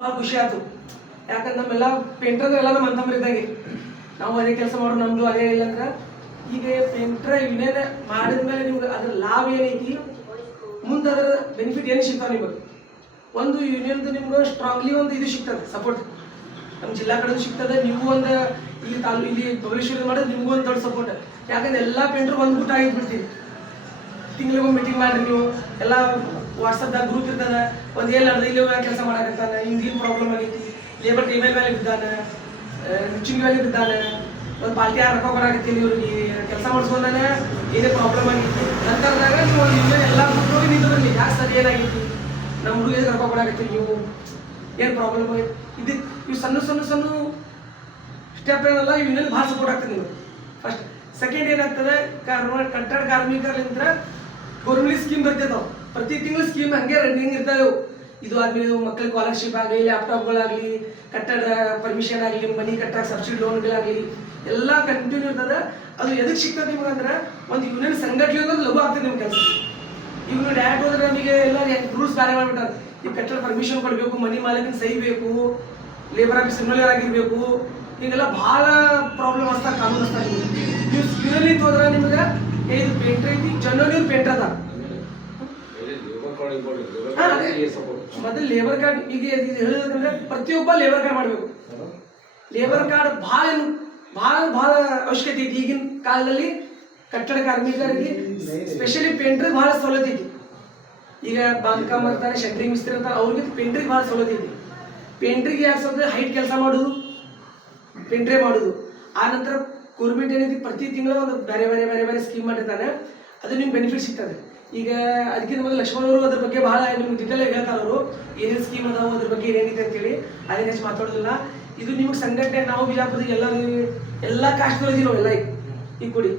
ಭಾಳ ಖುಷಿ ಆಯ್ತು. ಯಾಕಂದ್ರೆ ನಮ್ಮೆಲ್ಲ ಪೇಂಟರ್ ಎಲ್ಲ ನಮ್ಮ ಅಂತಂಬ್ರ ಇದ್ದಂಗೆ ನಾವು ಅದೇ ಕೆಲಸ ಮಾಡೋ ನಮ್ದು ಅದೇ ಇಲ್ಲ ಅಂದ್ರೆ ಈಗ ಪೇಂಟ್ರ ಯೂನಿಯನ್ ಮಾಡಿದ್ಮೇಲೆ ನಿಮ್ಗೆ ಅದ್ರ ಲಾಭ ಏನೈತಿ, ಮುಂದೆ ಅದರ ಬೆನಿಫಿಟ್ ಏನು ಸಿಗ್ತಾವೆ ನಿಮಗೆ. ಒಂದು ಯೂನಿಯನ್ದು ನಿಮ್ಗೆ ಸ್ಟ್ರಾಂಗ್ಲಿ ಒಂದು ಇದು ಸಿಗ್ತದೆ ಸಪೋರ್ಟ್, ನಮ್ಮ ಜಿಲ್ಲಾ ಕಡೆ ಸಿಗ್ತದೆ. ನೀವು ಒಂದು ಇಲ್ಲಿ ಬಬಲೇಶ್ವರ ಮಾಡಿದ್ರೆ ನಿಮಗೂ ಒಂದು ದೊಡ್ಡ ಸಪೋರ್ಟ್. ಯಾಕಂದ್ರೆ ಎಲ್ಲ ಪೇಂಟ್ರು ಒಂದು ಗುಟ್ ಆಗಿಬಿಡ್ತೀವಿ. ತಿಂಗಳಿಗೊಂದು ಮೀಟಿಂಗ್ ಮಾಡಿರಿ ನೀವು, ಎಲ್ಲ ವಾಟ್ಸಪ್ದಾಗ ಗ್ರೂಪ್ ಇರ್ತದೆ. ಒಂದು ಏನು ಅರ್ಧ ಇಲ್ಲಿ ಕೆಲಸ ಮಾಡಾಕತ್ತಾನೆ, ಹಿಂದಿನ ಪ್ರಾಬ್ಲಮ್ ಆಗೈತಿ, ಲೇಬರ್ ಟೇಬಲ್ ಮೇಲೆ ಬಿದ್ದಾನೆ, ರಿಚಿಂಗ್ ಮೇಲೆ ಬಿದ್ದಾನೆ, ಒಂದು ಪಾರ್ಟಿ ಯಾರು ರೊಕ್ಕ ಬರಾಕತ್ತೀನಿ ಇವ್ರಿಗೆ ಕೆಲಸ ಮಾಡಿಸ್ಕೊಂಡಾನೆ ಏನೇ ಪ್ರಾಬ್ಲಮ್ ಆಗೈತಿ. ನಂತರದಾಗ ನೀವು ಒಂದು ಯೂನಿಯನ್ ಎಲ್ಲ ಹೋಗಿ ನಿಂತಿರಲಿ, ಯಾಕೆ ಸರ್ ಏನಾಗೈತಿ, ನಮ್ಮ ಹುಡುಗಿಗೆ ರೊಕ್ಕ ಕೊಡಾಕತ್ತೀರಿ, ನೀವು ಏನು ಪ್ರಾಬ್ಲಮ್ ಆಗೈತಿ. ಇದಕ್ಕೆ ಇವು ಸಣ್ಣ ಸಣ್ಣ ಸಣ್ಣ ಸ್ಟೆಪ್ ಏನಲ್ಲ, ಯೂನಿಯನ್ ಭಾಳ ಸಪೋರ್ಟ್ ಆಗ್ತದೆ ನಿಮಗೆ. ಫಸ್ಟ್ ಸೆಕೆಂಡ್ ಏನಾಗ್ತದೆ, ಕಟ್ಟಡ ಕಾರ್ಮಿಕರಿಂದ ಗೌರ್ಮೆಂಟ್ ಸ್ಕೀಮ್ ಬರ್ತಿದ್ದಾವೆ. ಪ್ರತಿ ತಿಂಗಳು ಸ್ಕೀಮ್ ಹಂಗೆ ರನ್ನಿಂಗ್ ಇರ್ತಾವೆ. ಇದು ಆದ್ಮೇಲೆ ಮಕ್ಕಳಿಗೆ ಸ್ಕಾಲರ್ಶಿಪ್ ಆಗಲಿ, ಲ್ಯಾಪ್ಟಾಪ್ಗಳಾಗಲಿ, ಕಟ್ಟಡ ಪರ್ಮಿಷನ್ ಆಗಲಿ, ಮನಿ ಕಟ್ಟಕ್ಕೆ ಸಬ್ಸಿಡಿ ಲೋನ್ಗಳಾಗಲಿ ಎಲ್ಲ ಕಂಟಿನ್ಯೂ ಇರ್ತದೆ. ಅದು ಎದಕ್ಕೆ ಸಿಗ್ತದೆ ನಿಮ್ಗೆ ಅಂದ್ರೆ, ಒಂದು ಯೂನಿಯನ್ ಸಂಘಟನೆ ಅನ್ನೋದು ಲಘು ಆಗ್ತದೆ ನಿಮ್ಮ ಕೆಲಸ. ಈಗ ನೀವು ಡೈರೆಕ್ಟ್ ಹೋದ್ರೆ ನಮಗೆ ಎಲ್ಲ ರೂಲ್ಸ್ ಬೇರೆ ಮಾಡಿಬಿಟ್ಟಾರೆ. ಈ ಕಟ್ಟಡ ಪರ್ಮಿಷನ್ ಕೊಡಬೇಕು, ಮನಿ ಮಾಲೀಕನ ಸಹಿ ಬೇಕು, ಲೇಬರ್ ಆಫೀಸ್ ಸಿಗ್ನಲ್ ಆಗಿರಬೇಕು, ಹೀಗೆಲ್ಲ ಭಾಳ ಪ್ರಾಬ್ಲಮ್ ಆಗ್ತಾರೆ, ಕಾನೂನು ಆಗ್ತಾರೆ. ನೀವು ಸ್ಕೂಲಲ್ಲಿ ಹೋದ್ರೆ ನಿಮ್ಗೆ ಇದು ಪೇಂಟರ್ ಐತಿ, ಜನರಲ್ ಪೇಂಟರ್ ಅದ. ಮತ್ತೆ ಲೇಬರ್ ಕಾರ್ಡ್ ಈಗ ಹೇಳಿದ್ರೆ ಪ್ರತಿಯೊಬ್ಬ ಲೇಬರ್ ಕಾರ್ಡ್ ಮಾಡಬೇಕು. ಲೇಬರ್ ಕಾರ್ಡ್ ಭಾಳ ಭಾಳ ಭಾಳ ಅವಶ್ಯಕತೆ ಐತಿ ಈಗಿನ ಕಾಲದಲ್ಲಿ. ಕಟ್ಟಡ ಕಾರ್ಮಿಕರಿಗೆ ಸ್ಪೆಷಲಿ ಪೇಂಟ್ರಿಗೆ ಭಾಳ ಸವಲತ್ತು ಐತಿ. ಈಗ ಬಾಂಧಕಾಮ ಇರ್ತಾರೆ, ಶಟ್ರಿಂಗ್ ಮಿಸ್ತ್ರಿ ಇರ್ತಾರೆ, ಅವ್ರಿಗೆ ಪೇಂಟ್ರಿಗೆ ಭಾಳ ಸವಲತ್ತು ಐತಿ. ಪೇಂಟ್ರಿಗೆ ಯಾಕೆ ಸ್ವಲ್ಪ ಹೈಟ್ ಕೆಲಸ ಮಾಡೋದು, ಪೇಂಟ್ರೇ ಮಾಡೋದು. ಆ ನಂತರ ಗೌರ್ಮೆಂಟ್ ಏನೈತಿ ಪ್ರತಿ ತಿಂಗಳು ಒಂದು ಬೇರೆ ಬೇರೆ ಬೇರೆ ಬೇರೆ ಸ್ಕೀಮ್ ಮಾಡಿರ್ತಾನೆ, ಅದು ನಿಮ್ಗೆ ಬೆನಿಫಿಟ್ ಸಿಗ್ತದೆ. ಈಗ ಅದಕ್ಕಿಂತ ಮೊದಲು ಲಕ್ಷ್ಮಣ್ ಅವರು ಅದ್ರ ಬಗ್ಗೆ ಭಾಳ ನಿಮ್ಗೆ ಡೀಟೇಲ್ ಆಗಿ ಹೇಳ್ತಾರೆ. ಅವರು ಏನೇನು ಸ್ಕೀಮ್ ಅದಾವೆ, ಅದ್ರ ಬಗ್ಗೆ ಏನೇನಿದೆ ಅಂತೇಳಿ ಅದೇನು ಹೆಚ್ಚು ಮಾತಾಡೋದಿಲ್ಲ. ಇದು ನಿಮ್ಗೆ ಸಂಘಟನೆ, ನಾವು ಬಿಜಾಪುರದಾಗ ಎಲ್ಲ ಕಾಸ್ಟ್ಗಳು ಇದೀವಿ ನಾವೆಲ್ಲ ಈ ಕೂಡಿ.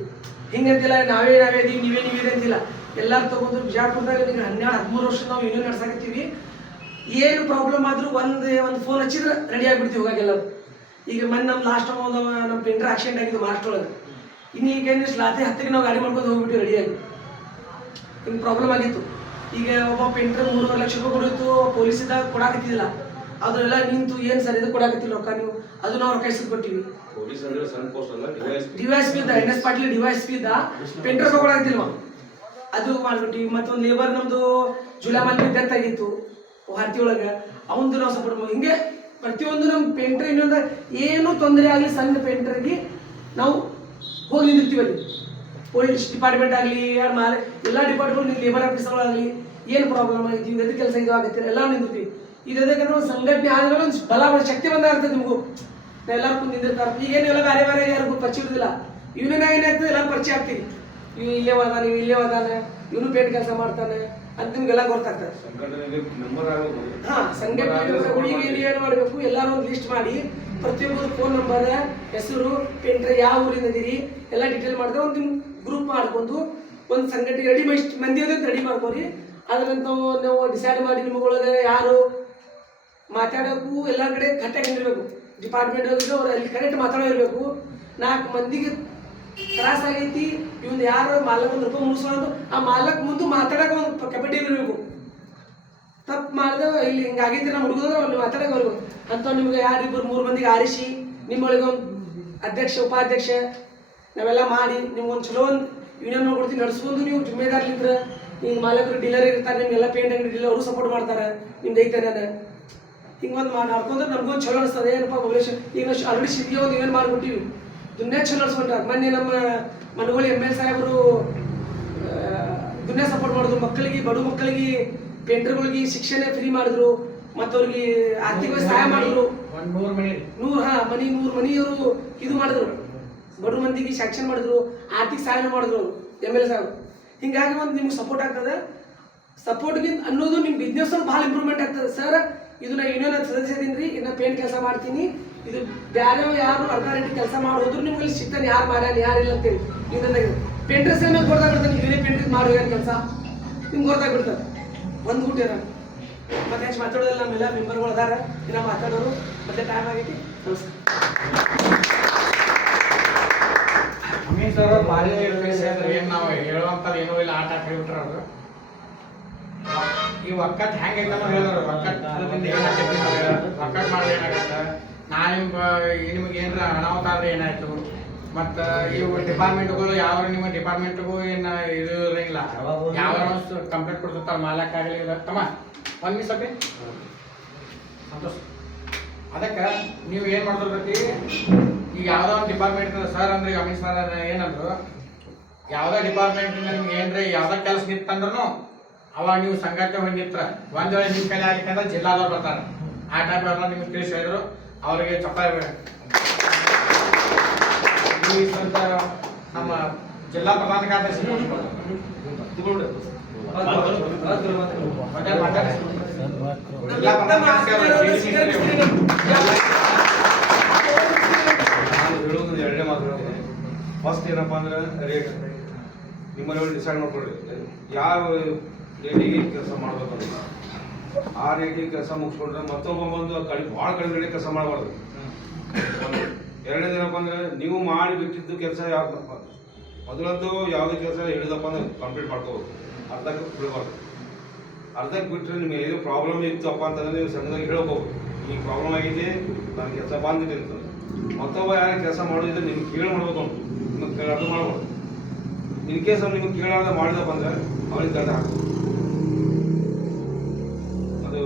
ಹಿಂಗಂತಿಲ್ಲ ನಾವೇ ಇದೀವಿ, ನೀವೇ ಅಂತಿಲ್ಲ. ಎಲ್ಲರೂ ತೊಗೊಂಡು ಬಿಜಾಪುರದಾಗ ಈಗ 12-13 ವರ್ಷ ನಾವು ಯೂನಿಯನ್ ನಡ್ಸಾಕತ್ತೀವಿ. ಏನು ಪ್ರಾಬ್ಲಮ್ ಆದರೂ ಒಂದು ಫೋನ್ ಹಚ್ಚಿದ್ರೆ ರೆಡಿ ಆಗಿಬಿಡ್ತೀವಿ ಹೋಗಾಗೆಲ್ಲರೂ. ಈಗ ಮೊನ್ನೆ ನಮ್ಮ ಲಾಸ್ಟ್ ನಮ್ಮ ಪೇಂಟರ್ ಆಕ್ಸಿಡೆಂಟ್ ಆಗಿದ್ದು ಮಹಾರಾಷ್ಟ್ರೊಳಗೆ. ಇನ್ನು ಈಗ ಏನಿಷ್ಟು ರಾತ್ರಿ 10ಕ್ಕೆ ನಾವು ಗಾಡಿ ಮಾಡ್ಕೊಂಡು ಹೋಗ್ಬಿಟ್ಟು ರೆಡಿಯಾಗಿ ಹಿಂಗೆ ಪ್ರಾಬ್ಲಮ್ ಆಗಿತ್ತು. ಈಗ ಒಬ್ಬ ಪೇಂಟರ್ 3.5 ಲಕ್ಷ ರೂಪಾಯಿ ಕೊಡಿತ್ತು, ಪೊಲೀಸಿದ್ದಾಗ ಕೊಡಾಕತ್ತಿದ್ದಿಲ್ಲ. ಅದೆಲ್ಲ ನಿಂತು ಏನು ಸರ್ ಇದು ಕೊಡಾಕತ್ತಿಲ್ಲ ರೊಕ್ಕ ನೀವು, ಅದು ನಾವು ರೊಕ್ಕ ಇಸ್ದು ಕೊಟ್ಟಿವಿ. ಡಿವೈಸ್ ಇದ್ದ NS ಪಾಟೀಲ್ ಡಿವೈಸ್ ಇದ್ದ ಪೇಂಟರ್ ರೊಕ್ಕ ಕೊಡಾಕತ್ತಿಲ್ವ, ಅದು ಮಾಡ್ಬಿಟ್ಟಿವಿ. ಮತ್ತೊಂದು ಲೇಬರ್ ನಮ್ಮದು ಜುಲೈ ಮಂದಿ ಡೆತ್ ಆಗಿತ್ತು ಹಾರ್ತಿ ಒಳಗೆ, ಅವಂದು ನಾವು ಸಪೋರ್ಟ್ ಹಿಂಗೆ ಪ್ರತಿಯೊಂದು ನಮ್ಮ ಪೇಂಟರ್ ಇನ್ನೊಂದು ಏನು ತೊಂದರೆ ಆಗಲಿ ಸಣ್ಣ ಪೇಂಟರ್ಗೆ ನಾವು ಹೋಗಿ ನಿಂದಿರ್ತೀವಿ. ಅಲ್ಲಿ ಪೊಲೀಸ್ ಡಿಪಾರ್ಟ್ಮೆಂಟ್ ಆಗಲಿ, ಎಲ್ಲ ಡಿಪಾರ್ಟ್ಮೆಂಟ್, ಲೇಬರ್ ಆಫೀಸ್ಗಳಾಗಲಿ ಏನು ಪ್ರಾಬ್ಲಮ್ ಆಗೈತಿ, ಎದು ಕೆಲಸ ಇದು ಆಗುತ್ತೆ ಎಲ್ಲ ನಿಂದಿರ್ತೀವಿ. ಇದು ಅದಕ್ಕೆ ಒಂದು ಸಂಘಟನೆ ಆದ್ಮೇಲೆ ಒಂದು ಬಲ ಶಕ್ತಿ ಬಂದಾಗ್ತದೆ ನಿಮಗೂ. ಎಲ್ಲರೂ ಕುಂದು ನಿಂದಿರ್ತಾರೆ. ಈಗೇನು ಎಲ್ಲ ಬೇರೆ ಬೇರೆ ಯಾರಿಗೂ ಪರಿಚಯ ಇರೋದಿಲ್ಲ. ಇವನಿನ ಏನಾಗ್ತದೆ ಎಲ್ಲ ಪರಿಚಯ ಆಗ್ತೀವಿ. ಇವು ಇಲ್ಲೇ ಹೋದಾನೆ, ಇವು ಇಲ್ಲೇ ಹೋದಾನೆ, ಇವನು ಪೇಂಟ್ ಕೆಲಸ ಮಾಡ್ತಾನೆ ಅಂತ ನಿಮ್ಗೆಲ್ಲ ಗೊತ್ತಾಗ್ತದೆ. ಹಾಂ, ಸಂಘಟನೆ ಏನು ಮಾಡಬೇಕು, ಎಲ್ಲರೂ ಒಂದು ಲಿಸ್ಟ್ ಮಾಡಿ ಪ್ರತಿಯೊಬ್ಬರು ಫೋನ್ ನಂಬರ್, ಹೆಸರು, ಪೇಂಟ್ರ್ ಯಾವ ಊರಿಂದ ಇದೀರಿ ಎಲ್ಲ ಡೀಟೇಲ್ ಮಾಡಿದ್ರೆ ಒಂದು ಗ್ರೂಪ್ ಮಾಡ್ಕೊಂಡು ಒಂದು ಸಂಘಟನೆ ರೆಡಿ ಮಂದಿ ರೆಡಿ ಮಾಡ್ಕೊರಿ. ಅದರಂತ ನಾವು ಡಿಸೈಡ್ ಮಾಡಿ ನಿಮ್ಗೊಳಗೆ ಯಾರು ಮಾತಾಡೋಕ್ಕೂ ಎಲ್ಲ ಕಡೆ ಕರೆಕ್ಟಾಗಿ ಇರಬೇಕು. ಡಿಪಾರ್ಟ್ಮೆಂಟ್ ಹೋಗಿದ್ರೆ ಅವ್ರು ಅಲ್ಲಿ ಕರೆಕ್ಟ್ ಮಾತಾಡೋದಿರಬೇಕು. 4 ಮಂದಿಗೆ ತ್ರಾಸ ಆಗೈತಿ, ಇವ್ನು ಯಾರು ಮಾಲಕ್ ₹1 ಮುಗಿಸ್ಕೊಂಡು ಆ ಮಾಲಕ್ ಮುಂದೆ ಮಾತಾಡೋಕೆ ಒಂದು ಕೆಪಾಸಿಟಿ ಇರಬೇಕು. ತಪ್ಪು ಮಾಡಿದೆ ಇಲ್ಲಿ ಹಿಂಗಾಗೈತಿ ನಮ್ಮ ಹುಡುಗದ್ರೆ ಅವ್ನು ಮಾತಾಡೋಕೆ ಬರ್ಬೇಕು ಅಂತ. ನಿಮ್ಗೆ 2-3 ಮಂದಿಗೆ ಆರಿಸಿ ನಿಮ್ಮೊಳಗೆ ಒಂದು ಅಧ್ಯಕ್ಷ, ಉಪಾಧ್ಯಕ್ಷ ನಾವೆಲ್ಲ ಮಾಡಿ ನಿಮ್ಗೊಂದು ಚಲೋ ಒಂದು ಯೂನಿಯನ್ ಮಾಡ್ಕೊಡ್ತೀನಿ ನಡೆಸ್ಕೊಂಡು. ನೀವು ಜಿಮ್ಮೆದಾರ್ಲಿದ್ರೆ ಈಗ ಮಾಲಕರು ಡೀಲರ್ ಇರ್ತಾರೆ, ನಿಮ್ಗೆಲ್ಲ ಪೇಂಟ್ ಅಂಗಡಿ ಡೀಲರ್ ಅವರು ಸಪೋರ್ಟ್ ಮಾಡ್ತಾರೆ, ನಿಮ್ದು ಐತೆ ನಾನು ಹಿಂಗೆ ಒಂದು ನಡ್ಕೊಂಡ್ರೆ ನಮ್ಗೊಂದು ಚಲೋ ಅನಿಸ್ತದೆ. ಏನಪ್ಪ ಬಬಲೇಶ್ವರ ಈಗ ನಾವು ಆಲ್ರೆಡಿ ಸಿಟಿಗೆ ಒಂದು ಯೂನಿಯನ್ ಮಾಡ್ಕೊಟ್ಟಿವಿ, ದುನ್ಯಾ ಚಲೋ ನಡೆಸ್ಕೊಂಡ್ರೆ. ಮೊನ್ನೆ ನಮ್ಮ ಮನಗೋಳಿ ML ಸಾಹೇಬರು ದುನ್ಯಾ ಸಪೋರ್ಟ್ ಮಾಡಿದ್ರು. ಮಕ್ಕಳಿಗೆ, ಬಡ ಮಕ್ಕಳಿಗೆ, ಪೇಂಟರ್ಗಳಿಗೆ ಶಿಕ್ಷಣ ಫ್ರೀ ಮಾಡಿದ್ರು, ಮತ್ತು ಅವ್ರಿಗೆ ಆರ್ಥಿಕವಾಗಿ ಸಹಾಯ ಮಾಡಿದ್ರು. 100 ಮನೆಯವರು ಇದು ಮಾಡಿದ್ರು, ಬಡ ಮಂದಿಗೆ ಶಾಂಕ್ಷನ್ ಮಾಡಿದ್ರು, ಆರ್ಥಿಕ ಸಹಾಯ ಮಾಡಿದ್ರು ಅವರು ML ಸಾಹೇಬರು. ಹಿಂಗಾಗಿ ಒಂದು ನಿಮ್ಗೆ ಸಪೋರ್ಟ್ ಆಗ್ತದೆ. ಸಪೋರ್ಟ್ಗಿಂತ ಅನ್ನೋದು ನಿಮ್ಮ ಬಿಸ್ನೆಸ್ ಭಾಳ ಇಂಪ್ರೂವ್ಮೆಂಟ್ ಆಗ್ತದೆ. ಸರ್ ಇದು ನಾ ಯೂನಿಯನ್ ಸದಸ್ಯ ಇದೀನಿ ರೀ, ಇನ್ನು ಪೇಂಟ್ ಕೆಲಸ ಮಾಡ್ತೀನಿ, ಇದು ಬೇರೆ ಯಾರು ಅರ್ಧ ರೇಟಿಗೆ ಕೆಲಸ ಮಾಡೋದ್ರು ನಿಮ್ಗೆ ಇಲ್ಲಿ ಸಿಗ್ತಾನೆ, ಯಾರು ಮಾಡ್ಯಾನ ಯಾರಿಲ್ಲ ಅಂತೇಳಿ. ಇದನ್ನಾಗಿ ಪೇಂಟರ್ಸ್ ಮೇಲೆ ಗೊತ್ತಾಗ್ಬಿಡ್ತಾನೆ, ಇವನೇ ಪೇಂಟ್ರಿಗೆ ಮಾಡೋ ಏನು ಕೆಲಸ ನಿಮ್ಗೆ ಗೊತ್ತಾಗ್ಬಿಡ್ತದೆ. ಒಂದು ಗುಟ್ಟಿರ ಮತ್ತೆ ಹೆಚ್ಚು ಮಾತಾಡೋದಿಲ್ಲ. ನಮ್ಮೆಲ್ಲ ಮೆಂಬರ್ಗಳು ಅದಾರ, ಇನ್ನು ಮಾತಾಡೋರು. ಮತ್ತೆ ಟೈಮ್ ಆಗೈತಿ. ನಮಸ್ಕಾರ. ಸರ್ ಭಾರಿ ಏನು ನಾವು ಹೇಳುವಂಥದ್ದು ಏನೂ ಇಲ್ಲ, ಆಟ ಹಾಕಿಬಿಟ್ರೆ ಅವರು ಈ ಒಕ್ಕಟ್ಟು ಹೆಂಗೈತೆ ಹೇಳಿದ್ರು. ಒಕ್ಕಟ್ಟಿಂದ ಏನಾಗ್ತೈತಿ ವರ್ಕೌಟ್ ಮಾಡಿದ್ರೆ ಏನಾಗತ್ತೆ, ನಿಮ್ಗೆ ಏನಾರ ಅನಾಹುತ ಆದ್ರೆ ಏನಾಯ್ತು, ಮತ್ತು ಇವು ಡಿಪಾರ್ಟ್ಮೆಂಟ್ಗಳು ಯಾವ ನಿಮ್ಮ ಡಿಪಾರ್ಟ್ಮೆಂಟ್ಗೂ ಏನು ಇದು ಇರಂಗಿಲ್ಲ, ಯಾವ ಕಂಪ್ಲೇಂಟ್ ಕೊಡ್ತಿರ್ತಾರೆ ಮಾಲಕ್ಕಾಗಲಿ ತಮ್ಮ ಒಂದು ನಿಮಿಷ ಸಂತೋಷ. ಅದಕ್ಕೆ ನೀವು ಏನು ಮಾಡ್ತಿರ್ತೀವಿ, ಈಗ ಯಾವುದೋ ಒಂದು ಡಿಪಾರ್ಟ್ಮೆಂಟ್ ಸರ್ ಅಂದ್ರೆ ಅಮಿತ್ ಸರ್ ಏನಂದ್ರು, ಯಾವುದೇ ಡಿಪಾರ್ಟ್ಮೆಂಟ್ ನಿಮ್ಗೆ ಏನ್ರಿ ಯಾವುದೇ ಕೆಲಸ ನಿಂತಂದ್ರೂ ಅವಾಗ ನೀವು ಸಂಘಟನೆ ಹೊಂದಿರ್ತಾರೆ, ಒಂದ್ ವೇಳೆ ನಿಮ್ಮ ಕೈಲಿ ಆಗಿತ್ತು ಅಂದ್ರೆ ಜಿಲ್ಲಾದವ್ರು ಬರ್ತಾರೆ. ಆ ಟೈಪ್ ಎಲ್ಲ ನಿಮ್ಗೆ ತಿಳಿಸಿ ಹೇಳಿದ್ರು, ಅವರಿಗೆ ಚಪ್ಪಾಳೆ ನಮ್ಮ ಜಿಲ್ಲಾ ಪ್ರಧಾನ ಕಾರ್ಯದರ್ಶಿ ಹೇಳೋದು ಎರಡನೇ ಮಾತು. ಫಸ್ಟ್ ಏನಪ್ಪಾ ಅಂದ್ರೆ ರೇಟ್ ನಿಮ್ಮಲ್ಲಿ ಡಿಸೈಡ್ ಮಾಡ್ಕೊಳ್ಳಿ, ಯಾವ ರೇಟಿಗೆ ಕೆಲಸ ಮಾಡ್ಬೇಕಂತ. ಆ ರೇಟಿಗೆ ಕೆಲಸ ಮುಗಿಸ್ಕೊಂಡ್ರೆ ಮತ್ತೊಬ್ಬ ಬಂದು ಭಾಳ ಕಡಿಮೆ ರೇಟಿಗೆ ಕೆಲಸ ಮಾಡಬಾರ್ದು. ಎರಡನೇದೇನಪ್ಪ ಅಂದ್ರೆ ನೀವು ಮಾಡಿ ಬಿಟ್ಟಿದ್ದು ಕೆಲಸ ಯಾವ್ದಪ್ಪ, ಮೊದಲಂತೂ ಯಾವುದೇ ಕೆಲಸ ಹೇಳಿದಪ್ಪ ಅಂದ್ರೆ ಕಂಪ್ಲೀಟ್ ಮಾಡ್ಕೋಬೇಕು, ಅರ್ಧಕ್ಕೆ ಬಿಡಬಾರ್ದು. ಅರ್ಧಕ್ಕೆ ಬಿಟ್ಟರೆ ನಿಮ್ಗೆ ಏನೋ ಪ್ರಾಬ್ಲಮ್ ಇತ್ತಪ್ಪ ಅಂತಂದ್ರೆ ನೀವು ಸಣ್ಣದಾಗಿ ಹೇಳ್ಬೋದು, ಈಗ ಪ್ರಾಬ್ಲಮ್ ಆಗಿದೆ ನಾನು ಕೆಲಸ ಬಂದಿದೆ ಅಂತ. ಮತ್ತೊಬ್ಬ ಯಾರು ಕೆಲಸ ಮಾಡೋದಿದ್ರೆ ನಿಮ್ಗೆ ಕೇಳಿ ಮಾಡ್ಬೇಕು ಅಂತ, ನಿಮಗೆ ಕೇಳಾರ್ದು ಮಾಡ್ಬೋದು. ಇನ್ ಕೇಸ್ ನಿಮ್ಗೆ ಕೇಳಾರ್ದ ಮಾಡಿದಪ್ಪ ಅಂದ್ರೆ ಅವನಿಗೆ ದಂಡ ಹಾಕ್ಬೋದು. ಅದು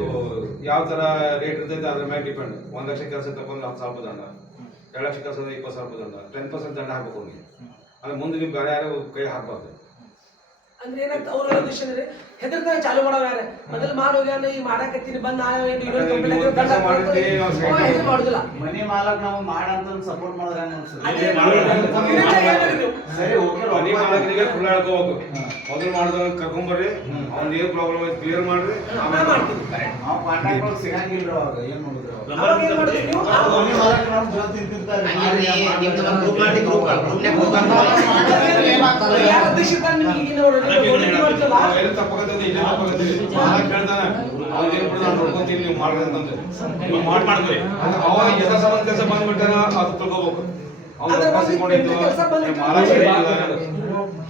ಯಾವ ಥರ ರೇಟ್ ಇರ್ತೈತೆ ಅದ್ರ ಮೇಲೆ ಡಿಪೆಂಡ್. 1 ಲಕ್ಷ ಕೆಲಸ ತಗೊಂಡ್ರೆ 10,000 ರೂಪಾಯಿ ದಂಡ, 2 ಲಕ್ಷ ಕೆಲಸ 20,000 ರೂಪಾಯಿ ದಂಡ, 10% ದಂಡ ಹಾಕ್ಬೇಕು ಅವ್ನಿಗೆ. ಅಂದ್ರೆ ಮುಂದೆ ನೀವು ಬೇರೆ ಯಾರು ಕೈ ಹಾಕ್ಬಾರ್ದು. ಅಂದ್ರೆ ಏನಂತ ಅವ್ರು ಹೇಳೋ ವಿಷಯ ಅಂದ್ರೆ ಹೆದರ್ತಾನೆ ಚಾಲು ಮಾಡೋವ್ಯಾರ, ಮೊದಲು ಮಾಡೋಗ್ಯಾನ ಈ ಮಾಡಾಕತ್ತೀನಿ ಬಂದ್ ಮಾಡುದಿಲ್ಲ. ಮನೆ ಮಾಲಕ್ ನಾವು ಮಾಡಂತ ಸಪೋರ್ಟ್ ಮಾಡಿದ್ರೆ ಮನೆ ಮಾಲಕರಿಗೆ ಫುಲ್ ಹೇಳ್ಕೋಬೇಕು, ಮೊದಲು ಮಾಡಿದವ್ನ ಕರ್ಕೊಂಬರ್ರಿ, ಅವ್ನ ಏನ್ ಪ್ರಾಬ್ಲಮ್ ಐತೆ ಕ್ಲಿಯರ್ ಮಾಡ್ರಿ, ಆಮೇಲೆ ಮಾಡ್ತೀವಿ. ನಾವು ಕಾಂಟ್ಯಾಕ್ಟ್ ಸಿಗಂಗಿಲ್ಲ, ಅವಾಗ ಏನ್ ಮಾಡಿದ್ರು ಮನೆ ಮಾಲಕ್ ನಾವು ಜೊತೆ ತಿಂತಿರ್ತಾರೆ.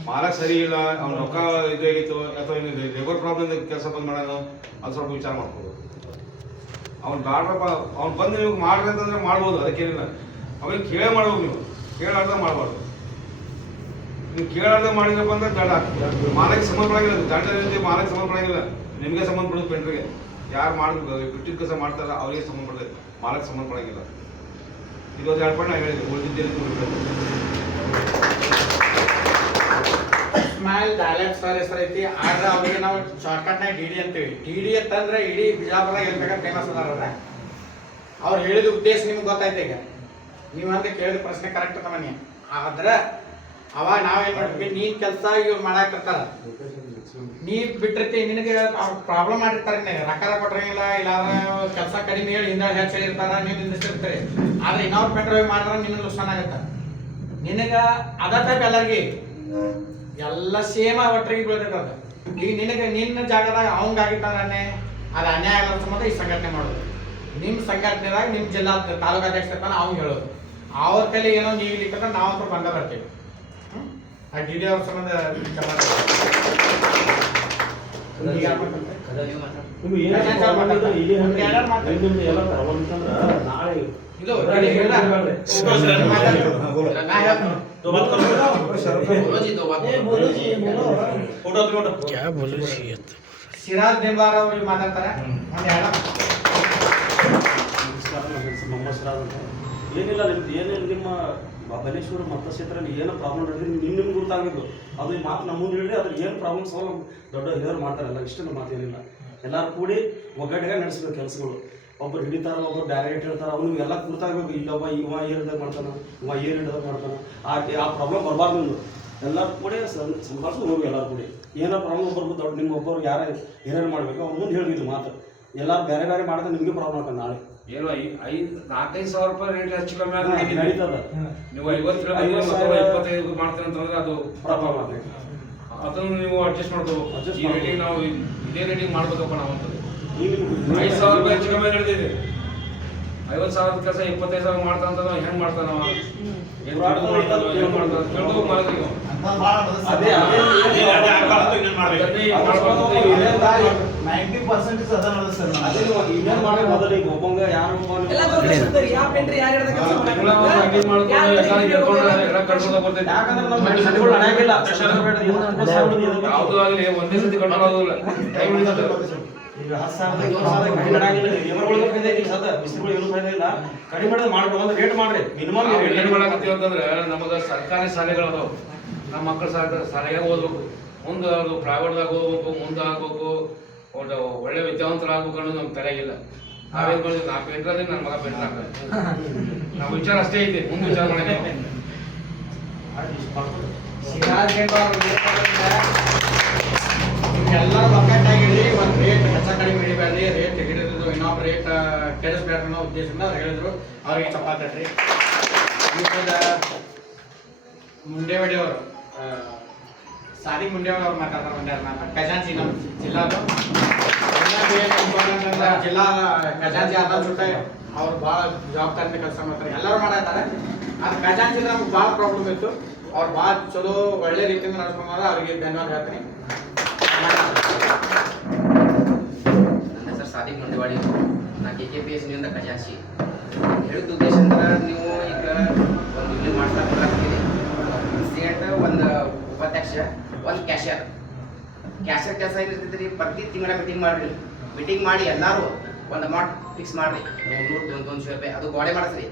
ಮಾಲಕ್ ಸರಿ ಇಲ್ಲ, ಅವ್ನ ರೊಕ್ಕ ಇದಾಗಿತ್ತು ಅಥವಾ ಲೇಬರ್ ಪ್ರಾಬ್ಲಮ್ ಕೆಲಸ ಬಂದ್ ಮಾಡೋಣ, ಅದು ಸ್ವಲ್ಪ ವಿಚಾರ ಮಾಡ್ಕೋಬೇಕು. ಅವ್ನು ಬ್ಯಾಡ್ರಪ್ಪ ಅವ್ನು ಬಂದು ನೀವು ಮಾಡ್ರಿ ಅಂತಂದ್ರೆ ಮಾಡ್ಬೋದು, ಅದಕ್ಕೇನಿಲ್ಲ. ಅವ್ನಿಗೆ ಕೇಳೇ ಮಾಡ್ಬೇಕು, ನೀವು ಕೇಳಾರ್ದ ಮಾಡಬಾರ್ದು. ನೀವು ಕೇಳಾರ್ದ ಮಾಡಿದ್ರಪ್ಪ ಅಂದ್ರೆ ದಂಡ ಹಾಕ್ತೀವಿ. ಮಾಲಕ್ಕೆ ಸಂಬಂಧಪಡಂಗಿಲ್ಲ, ದಂಡ ಏನಿದೆ ಮಾಲಕ್ಕೆ ಸಂಬಂಧಪಡಂಗಿಲ್ಲ, ನಿಮಗೆ ಸಂಬಂಧಪಡೋದು ಪೆಂಟ್ರಿಗೆ. ಯಾರು ಬಿಟ್ಟಿದ್ದ ಕೆಲಸ ಮಾಡ್ತಾರ ಅವರಿಗೆ ಸಂಬಂಧಪಡೋದು, ಮಾಲಕ್ಕೆ ಸಂಬಂಧಪಡಂಗಿಲ್ಲ. ಇದೊಂದು 2 ಪಾಯಿಂಟ್ ನಾನು ಹೇಳಿದೆ, ಉಳಿದಿದ್ದೇನೆ. ಸ್ಮೈಲ್ ಡೈಲಾಗ್ ಸರ್ ಹೆಸರು ಐತಿ, ಆದ್ರೆ ಅವ್ರಿಗೆ ನಾವು ಶಾರ್ಟ್ಕಟ್ನಾಗ ಡಿ ಅಂತೀವಿ. ಡಿ ಅಂತಂದ್ರೆ ಇಡೀ ಬಿಜಾಪುರದಾಗ ಇರ್ಬೇಕಾದ್ರೆ ಫೇಮಸ್ ಅದಾರ. ಅವ್ರು ಹೇಳಿದ ಉದ್ದೇಶ ನಿಮ್ಗೆ ಗೊತ್ತಾಯ್ತು. ಈಗ ನೀವು ಅಂತ ಕೇಳಿದ ಪ್ರಶ್ನೆ ಕರೆಕ್ಟ್ ತಮ್ಮನಿ. ಆದ್ರೆ ಅವಾಗ ನಾವೇನ್ ಮಾಡ್ತೀವಿ, ನೀನ್ ಕೆಲಸ ಇವ್ರು ಮಾಡಾಕಿರ್ತಾರ, ನೀ ಬಿಟ್ಟಿರ್ತಿ, ನಿನಗೆ ಪ್ರಾಬ್ಲಮ್ ಮಾಡಿರ್ತಾರೆ, ರೊಕ್ಕ ಕೊಟ್ಟಿರಂಗಿಲ್ಲ, ಇಲ್ಲ ಕೆಲಸ ಕಡಿಮೆ ಹೇಳಿ ಹಿಂದ ಹೆಚ್ಚು ಹೇಳಿರ್ತಾರ, ನೀವು ನಿಂದಿಸ್ತಿರ್ತೀರಿ. ಆದ್ರೆ ಇನ್ನೊಂದು ಪೆಂಡ್ರೈವ್ ಮಾಡಿದ್ರೆ ನಿನ್ನ ನುಕ್ಸಾನ ಆಗತ್ತ. ನಿನಗ ಅದ ಟೈಪ್ ಎಲ್ಲರಿಗೆ ಎಲ್ಲ ಸೇಮ್ ಒಟ್ಟರಿಗೆ ಬೀಳ್ತೈತೆ. ಅದು ಈಗ ನಿನಗೆ ನಿನ್ನ ಜಾಗದಾಗ ಅವಂಗ ಆಗಿದ್ದಾನೆ, ಅದು ಅನ್ಯಾಯ ಆಗೋ ಸಂಬಂಧ ಈ ಸಂಘಟನೆ ಮಾಡೋದು. ನಿಮ್ಮ ಸಂಘಟನೆದಾಗ ನಿಮ್ಮ ಜಿಲ್ಲಾ ತಾಲೂಕು ಅಧ್ಯಕ್ಷ ಇರ್ತಾನೆ, ಅವ್ನು ಹೇಳೋದು. ಅವ್ರ ಕೈಲಿ ಏನೋ ನೀವು ಇಲ್ಲಿಕ್ಕಂದ್ರೆ ನಾವಂತೂ ಬಂದ ಬರ್ತೀವಿ. ಆ ಡಿ ಡಿ ಅವ್ರ ಸಂಬಂಧ ಸಿರಾಜ್ ನಿಂಬಾರ್ ಅವರು ಮಾತಾಡ್ತಾರೆ. ಏನಿಲ್ಲ, ನಿಮ್ದು ಏನೇನು ನಿಮ್ಮ ಬಲೇಶ್ವರ ಮತಕ್ಷೇತ್ರದಲ್ಲಿ ಏನು ಪ್ರಾಬ್ಲಮ್ ನಡೆದ್ರೆ ನಿಮ್ಗೆ ಗೊತ್ತಾಗಿದ್ದು ಅದು ಈ ಮಾತು ನಮ್ಮ ಮುಂದೆ ಹೇಳಿದ್ರೆ ಅದ್ರ ಏನು ಪ್ರಾಬ್ಲಮ್ ಸಾಲ್ವ್ ದೊಡ್ಡ ಹಿರಿಯರು ಮಾಡ್ತಾರಲ್ಲ, ಇಷ್ಟನ್ನು ಮಾತೇನಿಲ್ಲ. ಎಲ್ಲರೂ ಕೂಡಿ ಒಗ್ಗಟ್ಟಿಗೆ ನಡೆಸ್ಬೇಕು ಕೆಲಸಗಳು. ಒಬ್ಬರು ಹಿಡಿತಾರ, ಒಬ್ಬರು ಡೈರೆಕ್ಟ್ ಹೇಳ್ತಾರೆ, ಅವ್ನಿಗೆ ಎಲ್ಲ ಗೊತ್ತಾಗಬೇಕು. ಇಲ್ಲೊಬ್ಬ ಇವ ಏರಿದಾಗ ಮಾಡ್ತಾನೆ, ಇವ ಏರ್ ಹಿಡಿದಾಗ ಮಾಡ್ತಾನೆ, ಆ ಪ್ರಾಬ್ಲಮ್ ಬರಬಾರ್ದು. ನಿಮ್ದು ಎಲ್ಲರೂ ಕೂಡಿ ಸಂಭಾಳಿಸ್ಕೊಂಡು ಹೋಗಿ. ಎಲ್ಲರೂ ಕೂಡಿ ಏನೋ ಪ್ರಾಬ್ಲಮ್ ಒಬ್ಬರು ದೊಡ್ಡ ನಿಮ್ಮ ಒಬ್ಬರು ಯಾರು ಏನೇನು ಮಾಡಬೇಕು ಅವ್ರ ಮುಂದೆ ಹೇಳಿದ್ದು ಮಾತು. ಎಲ್ಲರೂ ಬೇರೆ ಬೇರೆ ಮಾಡಿದ್ರೆ ನಿಮಗೆ ಪ್ರಾಬ್ಲಮ್ ಆಗ್ತದೆ. ನಾಳೆ ಏನು 4-5 ಸಾವಿರ ರೂಪಾಯಿ ರೇಟ್ ಹೆಚ್ಚು ಕಮ್ಮಿ ನಡೀತದ. ನೀವು 50-25 ಮಾಡ್ತೀರಿ ಅಂತಂದ್ರೆ ಅದು ಪ್ರಾಬ್ಲಮ್ ಆಗ್ತದೆ. ಅದನ್ನು ನೀವು ಅಡ್ಜಸ್ಟ್ ಮಾಡ್ಕೋಬೇಕು. ಈ ರೇಟಿಗೆ ನಾವು ಇದೇ ರೇಟಿಗೆ ಮಾಡ್ಬೇಕಪ್ಪ ನಾವು ಅಂತದ್ದು. ಈಗ 5,000 ರೂಪಾಯಿ ಹೆಚ್ಚು ಕಮ್ಮಿ ನಡೆದಿದೆ. 50,000 ಕೆಲಸ 25,000 ಮಾಡ್ತಾನಂತ ಹೆಂಗ್ ಮಾಡ್ತಾನ, ಏನ್ ಮಾಡ್ತಾನ ಕೇಳ್ಬೇಕು ಮಾಲಕರಿಗೆ. ಅದೇ ಅದೇ ಅದೇ ಆಗ್ಬಾರ್ದು, ಇನ್ನೇನ್ ಮಾಡ್ಬೇಕು? ಅದನ್ನ 90% ಅದ ನೋಡ್ರಿ ಸರ್ ಅದೇ ನೀವು ಇನ್ನೇನ್ ಮಾಡಿ ಮೊದಲು ಈಗ ಒಬ್ಬಂಗ ಯಾರು ಎಲ್ಲ ತೋರಿಸ್ತಾರೆ ಯಾವ ಪೇಂಟ್ರಿ ಯಾರು ಹಿಡ್ದ ಕೆಲಸ ತಿಂಗಳ ಒಂದು ಹಂಗೆ ಮಾಡ್ಕೊಂಡು ಎಲ್ಲ ಹೇಳ್ಕೊಂಡು ಎಲ್ಲ ಕಟ್ಕೊಂಡು ಬರ್ತೈತೆ. ಯಾಕಂದ್ರೆ ನಮ್ಮ ಮೆಡಿಸಿನ್ಗಳು ನಡೆಯಂಗಿಲ್ಲ ಯಾವ್ದು ಆಗಲಿ ಒಂದೇ ಸತಿ ಕಂಟ್ರೋಲ್ ಆಗೋದಿಲ್ಲ, ಟೈಮ್ ಹಿಡಿತದೆ. ಈಗ 10,000 20,000 ಕಡಿಮೆ ಮಾಡಂಗಿಲ್ಲ. ಲೇಬರ್ಗಳಿಗೆ ಫೈದಾ ಐತಿ ಸದ ಮಿಸ್ತ್ರಿಗಳು ಏನು ಫೈದಾ ಇಲ್ಲ. ಕಡಿಮೆ ಮಾಡೋದು ಮಾಡ್ಬೇಕು ಒಂದು ರೇಟ್ ಮಾಡ್ರಿ ಮಿನಿಮಮ್ ನಾವು ಏನ್ ಮಾಡಕತ್ತೀವಿ ಅಂತಂದ್ರೆ ನಮಗೆ ಸರ್ಕಾರಿ ಶಾಲೆಗಳು ಅದಾವ, ನಮ್ಮ ಮಕ್ಕಳು ಶಾಲೆಗೆ ಓದ್ಬೇಕು, ಮುಂದೆ ಅದು ಪ್ರೈವೇಟ್ದಾಗ ಹೋಗ್ಬೇಕು, ಮುಂದೆ ಆಗ್ಬೇಕು, ಒಂದು ಒಳ್ಳೆ ವಿದ್ಯಾವಂತರಾಗ್ಬೇಕು ಅನ್ನೋದು ನಮ್ಗೆ ತಲೆಗಿಲ್ಲ. ನಾವೇನ್ ಮಾಡಿದ್ವಿ, ನಾ ಪೇಂಟ್ರ್ ಅದೇ ನನ್ನ ಮಗ ಪೇಂಟ್ರ್ ಆಗ್ಬೇಕು, ನಮ್ಮ ವಿಚಾರ ಅಷ್ಟೇ ಐತಿ, ಮುಂದೆ ವಿಚಾರ ಮಾಡಂಗಿಲ್ಲ. ಎಲ್ಲ ಒಕ್ಕಟ್ಟಾಗಿರಿ, ಒಂದು ರೇಟ್ ಹೆಚ್ಚ ಕಡಿಮೆ ಹಿಡಿಬೇಡ್ರಿ, ರೇಟ್ ಹಿಡಿದಿದ್ದು ಇನ್ನೊಬ್ಬ ರೇಟ್ ಕೆಡಿಸ್ಬೇಡ್ರಿ ಅನ್ನೋ ಉದ್ದೇಶದಿಂದ ಅವ್ರು ಹೇಳಿದ್ರು. ಅವ್ರಿಗೆ ಚಪಾತಟ್ರಿ ಮುಂಡೇವಾಡಿ ಅವರು ಸಾದಿ ಮುಂಡೇವಾಡಿ ಅವ್ರು ಮಾತಾಡ್ತಾರೆ ಒಂದೆರಡು ಮಾತು. ಖಜಾಂಚಿ ನಮ್ಮ ಜಿಲ್ಲಾದು ಜಿಲ್ಲಾ ಖಜಾಂಚಿ ಆದ ಜೊತೆ ಅವ್ರು ಭಾಳ ಜವಾಬ್ದಾರಿಯಿಂದ ಕೆಲಸ ಮಾಡ್ತಾರೆ, ಎಲ್ಲರೂ ಮಾಡತ್ತಾರೆ. ಅದು ಖಜಾಂಚಿ ನಮ್ಗೆ ಭಾಳ ಪ್ರಾಬ್ಲಮ್ ಇತ್ತು, ಅವ್ರು ಭಾಳ ಚಲೋ ಒಳ್ಳೆ ರೀತಿಯಿಂದ ನಡ್ಸ್ಕೊಂಡಾರ, ಅವ್ರಿಗೆ ಧನ್ಯವಾದ ಹೇಳ್ತೀನಿ. ನನ್ನ ಹೆಸರು ಸಾದಿಕ್ ಮುಂಡೇವಾಡಿ, ನಾ KKPS ನಿಂದ ಖಜಾಂಚಿ. ಹೇಳಿದ ಉದ್ದೇಶ ಅಂದ್ರೆ ನೀವು ಈಗ ಒಂದು ಯೂನಿಟ್ ಮಾಡ್ತಾ ಬರ್ಲಾಗ್ತಿದೆ, ಪ್ರೆಸಿಡೆಂಟ್, ಒಂದು ಉಪಾಧ್ಯಕ್ಷ, ಒಂದು ಕ್ಯಾಶಿಯರ್ ಕೆಲಸ ಏನಿರ್ತೈತೆ ರೀ, ಪ್ರತಿ ತಿಂಗಳ ಮೀಟಿಂಗ್ ಮಾಡಿ ಎಲ್ಲರೂ ಒಂದು ಅಮೌಂಟ್ ಫಿಕ್ಸ್ ಮಾಡಿರಿ, 100-200 ರೂಪಾಯಿ ಅದು ಗೋಡೆ ಮಾಡಿಸ್ರಿ.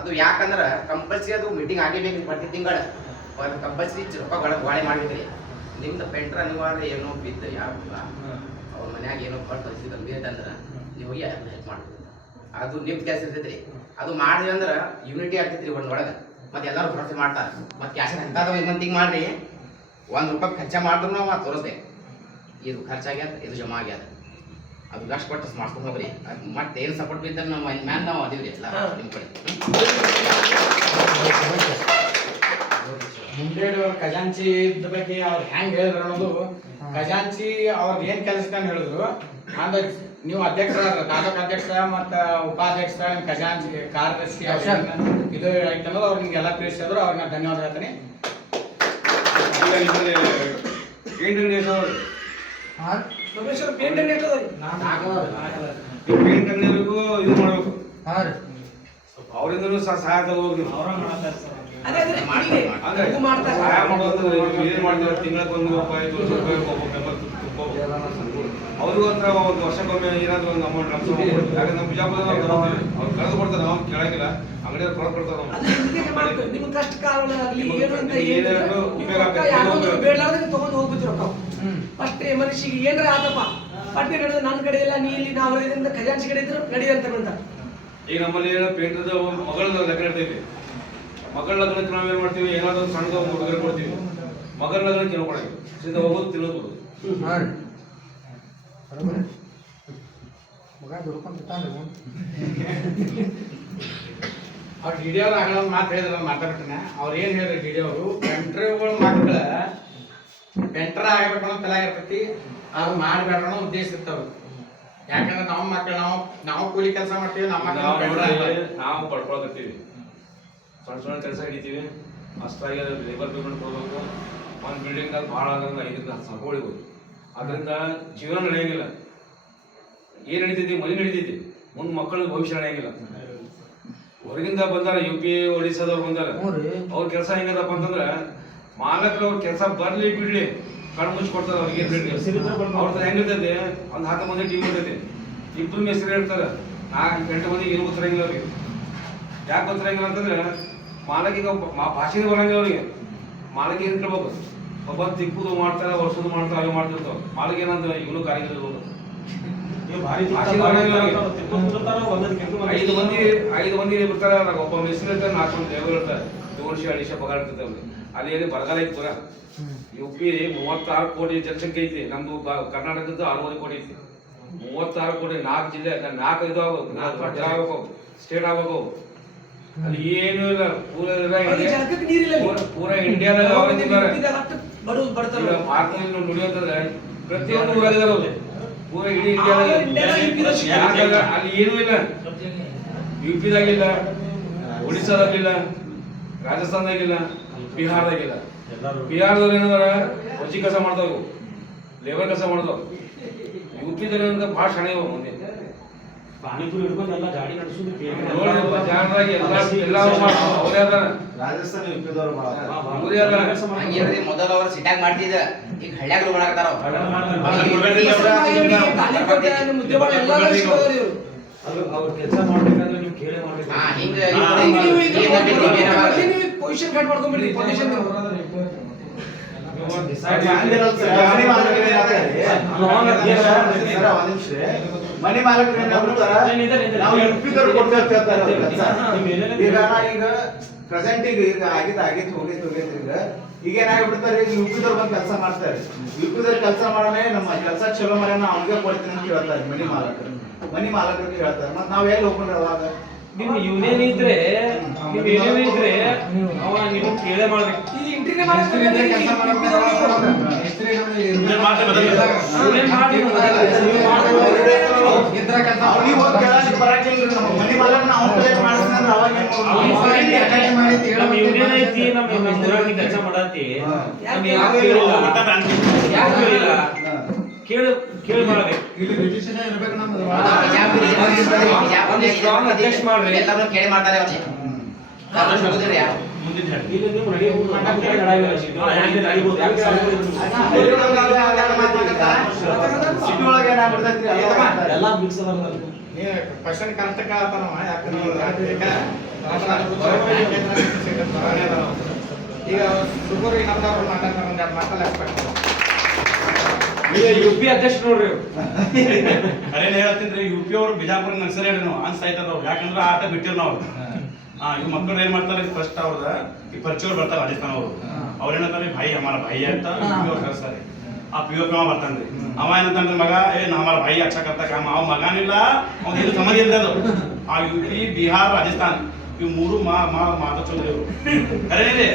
ಅದು ಯಾಕಂದ್ರೆ ಕಂಪಲ್ಸರಿ ಅದು ಮೀಟಿಂಗ್ ಆಗೇಬೇಕು ಪ್ರತಿ ತಿಂಗಳ, ಕಂಪಲ್ಸರಿ ರೊಕ್ಕ ಗೋಡೆ ಮಾಡಿದ್ರಿ. ನಿಮ್ದು ಪೆಂಟ್ರ್ ಅನಿವಾರ್ಯ ಏನೋ ಬಿದ್ದು ಯಾರು ಅವ್ರ ಮನ್ಯಾಗ ಏನೋ ಕೊಟ್ಟು ಪರಿಸ್ಥಿತಿ ಗಂಭೀರ ಅಂದ್ರೆ ನೀವು ಹೋಗಿ ಹೆಲ್ಪ್ ಮಾಡ್ಬೋದು, ಅದು ನಿಮ್ಮ ಕೆಲಸ ಇರ್ತೈತ್ರಿ. ಅದು ಮಾಡಿದ್ರಿ ಅಂದ್ರೆ ಯೂನಿಟಿ ಆಗ್ತೈತ್ರಿ ಒಳಗೆ, ಮತ್ತೆ ಎಲ್ಲರೂ ಭರವಸೆ ಮಾಡ್ತಾರೆ. ಮತ್ತೆ ಕ್ಯಾಶ್ ಎಂಥದ್ದು ಮಂತಿಗೆ ಮಾಡ್ರಿ, ₹1 ಖರ್ಚ ಮಾಡಿದ್ರು ನಾವು ಅದು ತೋರಿಸ್ಬೇಕು, ಇದು ಖರ್ಚಾಗ್ಯದ, ಇದು ಜಮಾ ಆಗ್ಯದ, ಅದು ಲಕ್ಷ ಕೊಟ್ಟು ಮಾಡ್ಕೊಂಡು ಹೋಗ್ರಿ. ಮತ್ತೆ ಏನು ಸಪೋರ್ಟ್ ಬಿದ್ದರೆ ನಮ್ಮ ಮ್ಯಾನ್ ನಾವು ಅದೀವಿ ರೀ ಎಲ್ಲ ನಿಮ್ಮ ಕಡೆ. ಮುಂಡೇಡವ್ರ ಖಜಾಂಚಿ ಇದ್ದ ಬಗ್ಗೆ ಅವ್ರು ಹೆಂಗ್ ಹೇಳಿದ್ರು ಅನ್ನೋದು, ಖಜಾಂಚಿ ಅವ್ರಿಗೆ ಏನ್ ಕೆಲಸ ಅಂತ ಹೇಳಿದ್ರು ಅಂದ್ರೆ ನೀವು ಅಧ್ಯಕ್ಷ, ತಾಲೂಕು ಅಧ್ಯಕ್ಷ ಮತ್ತು ಉಪಾಧ್ಯಕ್ಷ, ಖಜಾಂಚಿ ಕಾರ್ಯದರ್ಶಿ ಇದು ಐತಲ್ಲ, ಅವ್ರು ನಿಮ್ಗೆಲ್ಲ ತಿಳಿಸಿದ್ರು, ಅವ್ರಿಗೆ ನಾನು ಧನ್ಯವಾದ ಹೇಳ್ತೀನಿ. ಈಗ ನಿಮ್ಮಲ್ಲಿ ಪೇಂಟ್ ಅಂಗಡಿ ಹೆಸರು ರಮೇಶ್ವರ ಪೇಂಟ್ ಅಂಗಡಿ ಇರ್ತದೆ. ಪೇಂಟ್ ಅಂಗಡಿಗೂ ಇದು ಮಾಡಬೇಕು, ಅವರಿಂದಲೂ ಸಹಾಯ ತಗೋಬೇಕು ನೀವು. ಅದೇ ಅದೇ ಅಂದ್ರೆ ಇದು ಮಾಡ್ತಾರೆ. ಸಹಾಯ ಮಾಡೋದಂದ್ರೆ ಏನ್ ಮಾಡ್ತಾರೆ, ತಿಂಗಳಿಗೆ ₹1 ₹2 ಒಬ್ಬ ಮೆಂಬರ್ ಅವ್ರಿಗೂ ಹತ್ರ ಒಂದು ವರ್ಷಕ್ಕೊಮ್ಮೆ ಏನಾದ್ರು ಒಂದು ಅಮೌಂಟ್ ಟ್ರಾನ್ಸ್ಫರ್ ಮಾಡ್ಬೇಕು. ಯಾಕಂದ್ರೆ ನಮ್ಮ ಬಿಜಾಪುರದಲ್ಲಿ ನಾವು ತಗೊಂತೀವಿ, ಅವ್ರು ಕಳೆದು ಕೊಡ್ತಾರೆ, ನಾವು ಕೇಳಂಗಿಲ್ಲ, ಅಂಗಡಿಯಲ್ಲಿ ಕೊಡೋದು ಕೊಡ್ತಾರೆ. ಅದೇ ಇದಕ್ಕೆ ಮಾಡ್ಬೇಕು. ನಿಮ್ಗೆ ಕಷ್ಟ ಕಾಲದಲ್ಲಿ ಏನು ಅಂತ ಏನಾದ್ರು ಉಪಯೋಗ ಆಗ್ತದೆ. ಯಾರೋ ಬೇಡಲಾರ್ದಂಗೆ ತಗೊಂಡು ಹೋಗ್ಬಿಟ್ಟು ರೊಕ್ಕ ಫಸ್ಟ್ ಮನುಷ್ಯಗೆ ಏನಾರ ಆತಪ್ಪ ಪಟ್ಟಿ ನಡೆದು ನನ್ನ ಕಡೆ ಇಲ್ಲ, ನೀ ಇಲ್ಲಿ ನಾವು ಇದರಿಂದ ಖಜಾಂಚಿ ಕಡೆ ಇದ್ರು ನಡಿ ಅಂತ ಬಂತಾರೆ. ಈಗ ನಮ್ಮಲ್ಲಿ ಏನೋ ಪೇಂಟ್ರದ ಮಗಳ ಲಗ್ನ ಇರ್ತೈತಿ, ಮಗಳ ಲಗ್ನಕ್ಕೆ ನಾವೇನ್ ಮಾಡ್ತೀವಿ, ಏನಾದ್ರು ಒಂದು ಸಣ್ಣದ ಒಂದು ಉಡುಗೊರೆ ಕೊಡ್ತೀವಿ. ಮಗಳ ಲಗ್ನಕ್ಕೆ ಏನೋ ಕೊಡಂಗಿಲ್ಲ, ಸೀದಾ ಹೋಗೋದು ತಿನ್ನೋದು. ಅವ್ರು ಡಿ ಡಿ ಅವ್ರು ಆಗಲ್ಲ ಒಂದು ಮಾತು ಹೇಳಿದ್ರು, ಮಾತಾಡ್ತೀನಿ. ಅವ್ರು ಏನು ಹೇಳಿದ್ರು ಡಿ ಡಿ ಅವರು, ಪೆಂಟ್ರ್ಗಳ ಮಕ್ಕಳ ಪೆಂಟ್ರ ಆಗಬೇಕು ಅನ್ನೋ ತಲೆ ಇರ್ತೈತಿ, ಅವ್ರು ಮಾಡಬೇಡ ಅನ್ನೋ ಉದ್ದೇಶ ಇರ್ತಾವ. ಯಾಕಂದ್ರೆ ನಮ್ಮ ಮಕ್ಕಳು ನಾವು ಕೂಲಿ ಕೆಲಸ ಮಾಡ್ತೀವಿ, ನಮ್ಮ ಮಕ್ಕಳು ನಾವು ಪಡ್ಕೊಳಕತ್ತೀವಿ, ಸಣ್ಣ ಕೆಲಸ ಹಿಡಿತೀವಿ, ಅಷ್ಟಾಗಿ ಲೇಬರ್ ಪೇಮೆಂಟ್ ಕೊಡಬೇಕು. ಒಂದು ಬಿಲ್ಡಿಂಗ್ದಾಗ ಭಾಳ ಆಗಂದ್ರೆ 5-10 ಸಾವಿರ ಹೊಡಿಬೋದು. ಅದರಿಂದ ಜೀವನ ನಡೆಯಂಗಿಲ್ಲ. ಏನು ನಡೀತೈತಿ, ಮನೆ ನಡೀತೈತಿ, ಮುಂದೆ ಮಕ್ಕಳ ಭವಿಷ್ಯ ನಡೆಯಂಗಿಲ್ಲ. ಹೊರಗಿಂದ ಬಂದಾರ, UP ಒಡಿಸ್ಸಾದವ್ರು ಬಂದಾರ, ಅವ್ರ ಕೆಲಸ ಹೆಂಗದಪ್ಪ ಅಂತಂದ್ರೆ ಮಾಲಕರು ಅವ್ರ ಕೆಲಸ ಬರ್ಲಿ ಬಿಡ್ಲಿ ಕಣ್ಣು ಮುಚ್ಚಿ ಕೊಡ್ತಾರೆ. ಅವ್ರಿಗೆ ಅವ್ರದ್ದು ಹೆಂಗಿರ್ತೈತಿ, ಒಂದು 10 ಮಂದಿ ಟೀಮ್ ಇರ್ತೈತಿ, 2 ಹೆಸರು ಹೇಳ್ತಾರೆ, 4-8 ಮಂದಿಗೆ ಏನು ಗೊತ್ತಿರಂಗಿಲ್ಲ ಅವ್ರಿಗೆ. ಯಾಕೆ ಗೊತ್ತಿರಂಗಿಲ್ಲ ಅಂತಂದ್ರೆ ಮಾಲಕಿಗೆ ಭಾಷೆಗೆ ಬರಂಗಿಲ್ಲ ಅವ್ರಿಗೆ. ಮಾಲಕಿ ಏನು ಕೇಳ್ಬೇಕು, ಒಬ್ಬ ತಿಕ್ಕುದು ಮಾಡ್ತಾರೆ, ವರ್ಷದ ಮಾಡ್ತಾರೆ, ಅವು ಮಾಡ್ತಿರ್ತಾವ. ಮಾಲಕ ಏನಂದ್ರೆ ಇವನು ಕಾರ್ಯಗಳು 5 ಮಂದಿ ಬಿಡ್ತಾರೆ, ಒಬ್ಬ ಮೆಸ್ಸಿನ ಇರ್ತಾರೆ, 4 ಮಂದಿ ಲೇಬರ್ ಇರ್ತಾರೆ, 2-2.5 ಪಗಾರ ಇರ್ತದೆ ಅವ್ರಿಗೆ. ಅಲ್ಲಿ ಏನು ಬರಗಾಲ ಐತಿ ಪುರ. UP 36 ಕೋಟಿ ಜನಸಂಖ್ಯೆ ಐತಿ, ನಮ್ದು ಕರ್ನಾಟಕದ್ದು 60 ಕೋಟಿ ಐತಿ. 36 ಕೋಟಿ, 4 ಜಿಲ್ಲೆ, 4 ಇದು ಆಗ್ಬೇಕು, 4 ರಾಜ್ಯ ಆಗ್ಬೇಕು, ಸ್ಟೇಟ್ ಆಗ್ಬೇಕು. ಅಲ್ಲಿ ಏನು ಇಲ್ಲ, ಪೂರ ಇಂಡಿಯಾದಾಗ ಭಾರತದಲ್ಲಿ ನುಡಿಯುವಂತಂದ್ರೆ ಪ್ರತಿಯೊಂದು ಊರಾಗಿದ್ದಾರೆ ಅವ್ರು, ಪೂರ ಇಡೀ ಇಂಡಿಯಾದಾಗ. ಅಲ್ಲಿ ಏನೂ ಇಲ್ಲ, UP ದಾಗಿಲ್ಲ, ಒಡಿಸ್ಸಾದಾಗಿಲ್ಲ, ರಾಜಸ್ಥಾನದಾಗಿಲ್ಲ, ಬಿಹಾರದಾಗಿಲ್ಲ. ಎಲ್ಲರೂ ಬಿಹಾರದವ್ರು ಏನಂದ್ರೆ ವಜಿ ಕೆಲಸ ಮಾಡ್ತಾವ, ಲೇಬರ್ ಕೆಲಸ ಮಾಡ್ತಾವ. UP-ದಲ್ಲಿ ಏನಂದ್ರೆ ಭಾಳ ಶಾಣೆ ಇವ ಮುಂದೆ ಪಾನಿಪುರಿ ಹಿಡ್ಕೊಂಡು ಎಲ್ಲ ಗಾಡಿ ನಡೆಸೋದು ನೋಡಿ ಬಜಾರ್ದಾಗ ಎಲ್ಲ ಅವರೇ ಅದಾರ. ರಾಜಸ್ಥಾನ UP-ದವ್ರು ಭಾಳ ಅವರೇ ಅದಾರ. ಹಂಗಿರ್ರಿ ಮೊದಲು ಅವ್ರು ಸಿಟ್ಯಾಗ ಮಾಡ್ತಿದ್ದ, ಈಗ ಹಳ್ಳ್ಯಾಗ ಮಾಡಾಕತ್ತಾರ ಮುದ್ದೆಗಳು ಎಲ್ಲ ಸಿಗೋದ್ರಿ ಇವ್ರು. ಅವ್ರು ಕೆಲಸ ಮಾಡ್ಬೇಕಂದ್ರೆ ನೀವು ಕೇಳೇ ಮಾಡ್ಬೇಕು. ಹಾ ಹಿಂಗ ನೀವು ಪೊಸಿಷನ್ ಕಟ್ ಮಾಡ್ಕೊಂಡ್ಬಿಡ್ರಿ ಪೊಸಿಷನ್ ಮನಿ ಮಾಲಕರು ನಾವು UP-ದವ್ರು ಕೊಡ್ತಾ ಇರ್ತಾರೆ ಕೆಲಸ. ಈಗ ಪ್ರೆಸೆಂಟ್ ಈಗ ಆಗಿತ್ತು ಹೋಗಿತ್ತು ಈಗ ಏನಾಗ್ಬಿಡ್ತಾರೆ, ಈಗ UP-ದವ್ರು ಬಂದು ಕೆಲಸ ಮಾಡ್ತಾರೆ. UP-ದವ್ರು ಕೆಲಸ ಮಾಡಲೇ ನಮ್ಮ ಕೆಲಸ ಚಲೋ ಮರ ಅವ್ನಿಗೆ ಕೊಡ್ತೀನಿ ಅಂತ ಹೇಳ್ತಾರೆ ಮನಿ ಮಾಲಕರಿಗೆ ಹೇಳ್ತಾರೆ. ಮತ್ತೆ ನಾವ್ ಎಲ್ಲಿ ಹೋಗ್ಕೊಂಡ್ರೆ ಅವಾಗ ನೀವು ಯೂನಿಯನ್ ಇದ್ರೆ ಅವ ನೀವು ಕೇಳೇ ಮಾಡ್ಬೇಕು. ಈ ಇಂಟರ್ವ್ಯೂ ಮಾಡ್ತಾರೆ ಯೂನಿಯನ್ ಮಾಡಿ ಮೊದಲು. ಯೂನಿಯನ್ ಮಾಡಿ ಮೊದಲು. ಅವ್ನಿಗೆ ಹೋಗಿ ಕೇಳಕ್ಕೆ ಬರಕ್ಕಿಲ್ರಿ. ನಮ್ಮ ಮನಿ ಮಾಲಕನ ಅವ್ನ ಕಡೆ ಮಾಡಿಸ್ತಾನೆ ಅಂದ್ರೆ ಅವಾಗ ನಮ್ಮ ಯೂನಿಯನ್ ಐತಿ, ನಮ್ಮ ಊರಾಗ ಕೆಲಸ ಮಾಡತ್ತಿ, ಕೇಳಿ ಮಾಡ್ಬೇಕು. ಅಧ್ಯಕ್ಷ ಮಾಡ್ರಿ, ಎಲ್ಲರೂ ಕೇಳಿ ಮಾಡ್ತಾರೆ ಅವ್ರಿಗೆ. ಈಗ ನೀವು ನಡೀಬೋದು. ಸಿಟಿ ಒಳಗೆ ಏನಾಗ್ಬಿಡ್ತೈತ್ರಿ ಎಲ್ಲ ಮಿಕ್ಸ್ ಅದ. ಕ್ವಶನ್ ಕರೆಕ್ಟ್ ಕೇಳ್ತಾನವ, ಈಗ ಶುಗರ್ ಇನ್ನೊಂದವ್ರು ಮಾತಾಡ್ತಾರೆ, ಒಂದೆರಡು ಮಾತಲ್ಲಿ ಎಕ್ಸ್ಪೆಕ್ಟ್ UP ಅಧ್ಯಕ್ಷ ನೋಡ್ರಿ ಇವ್ರು. ಅರೇನ್ ಹೇಳ್ತೀನಿ UP ಅವರು ಬಿಜಾಪುರ ನರ್ಸರಿ ಹೇಳಿ ನಾವು ಅನ್ಸಾಯ್ತಾರ ಅವ್ರು, ಯಾಕಂದ್ರೆ ಆಟ ಬಿಟ್ಟಿರ್ ನಾವು ಇವ್ ಮಕ್ಕಳು ಏನ್ ಮಾಡ್ತಾರೆ, ಫಸ್ಟ್ ಅವ್ರದ ಈ ಪರಿಚಯ ಬರ್ತಾರೆ ರಾಜಸ್ಥಾನ ಅವರು, ಅವ್ರ ಏನಂತಾರೆ ಭಾಯಿ ಹಮಾರ ಭಾಯಿ ಅಂತ PO ಕಳ್ಸ್ತಾರೆ. ಆ PO ಬರ್ತಾನ್ರಿ, ಅವ ಏನಂತಾನ್ರಿ ಮಗ ಹಮಾರ ಭಾಯಿ ಅಚ್ಚಾ ಕರ್ತಾ ಕಾಮ, ಅವ್ ಮಗನಿಲ್ಲ ಅವ್ನ ಏನು ಸಂಬಂಧ ಇಲ್ಲ ಅದು. ಆ UP ಬಿಹಾರ್ ರಾಜಸ್ಥಾನ್ ಇವ್ ಮೂರು ಮಾತಾಡ್ಸೋದ್ರಿ ಇವ್ರು ಕರೇನಿದೆ.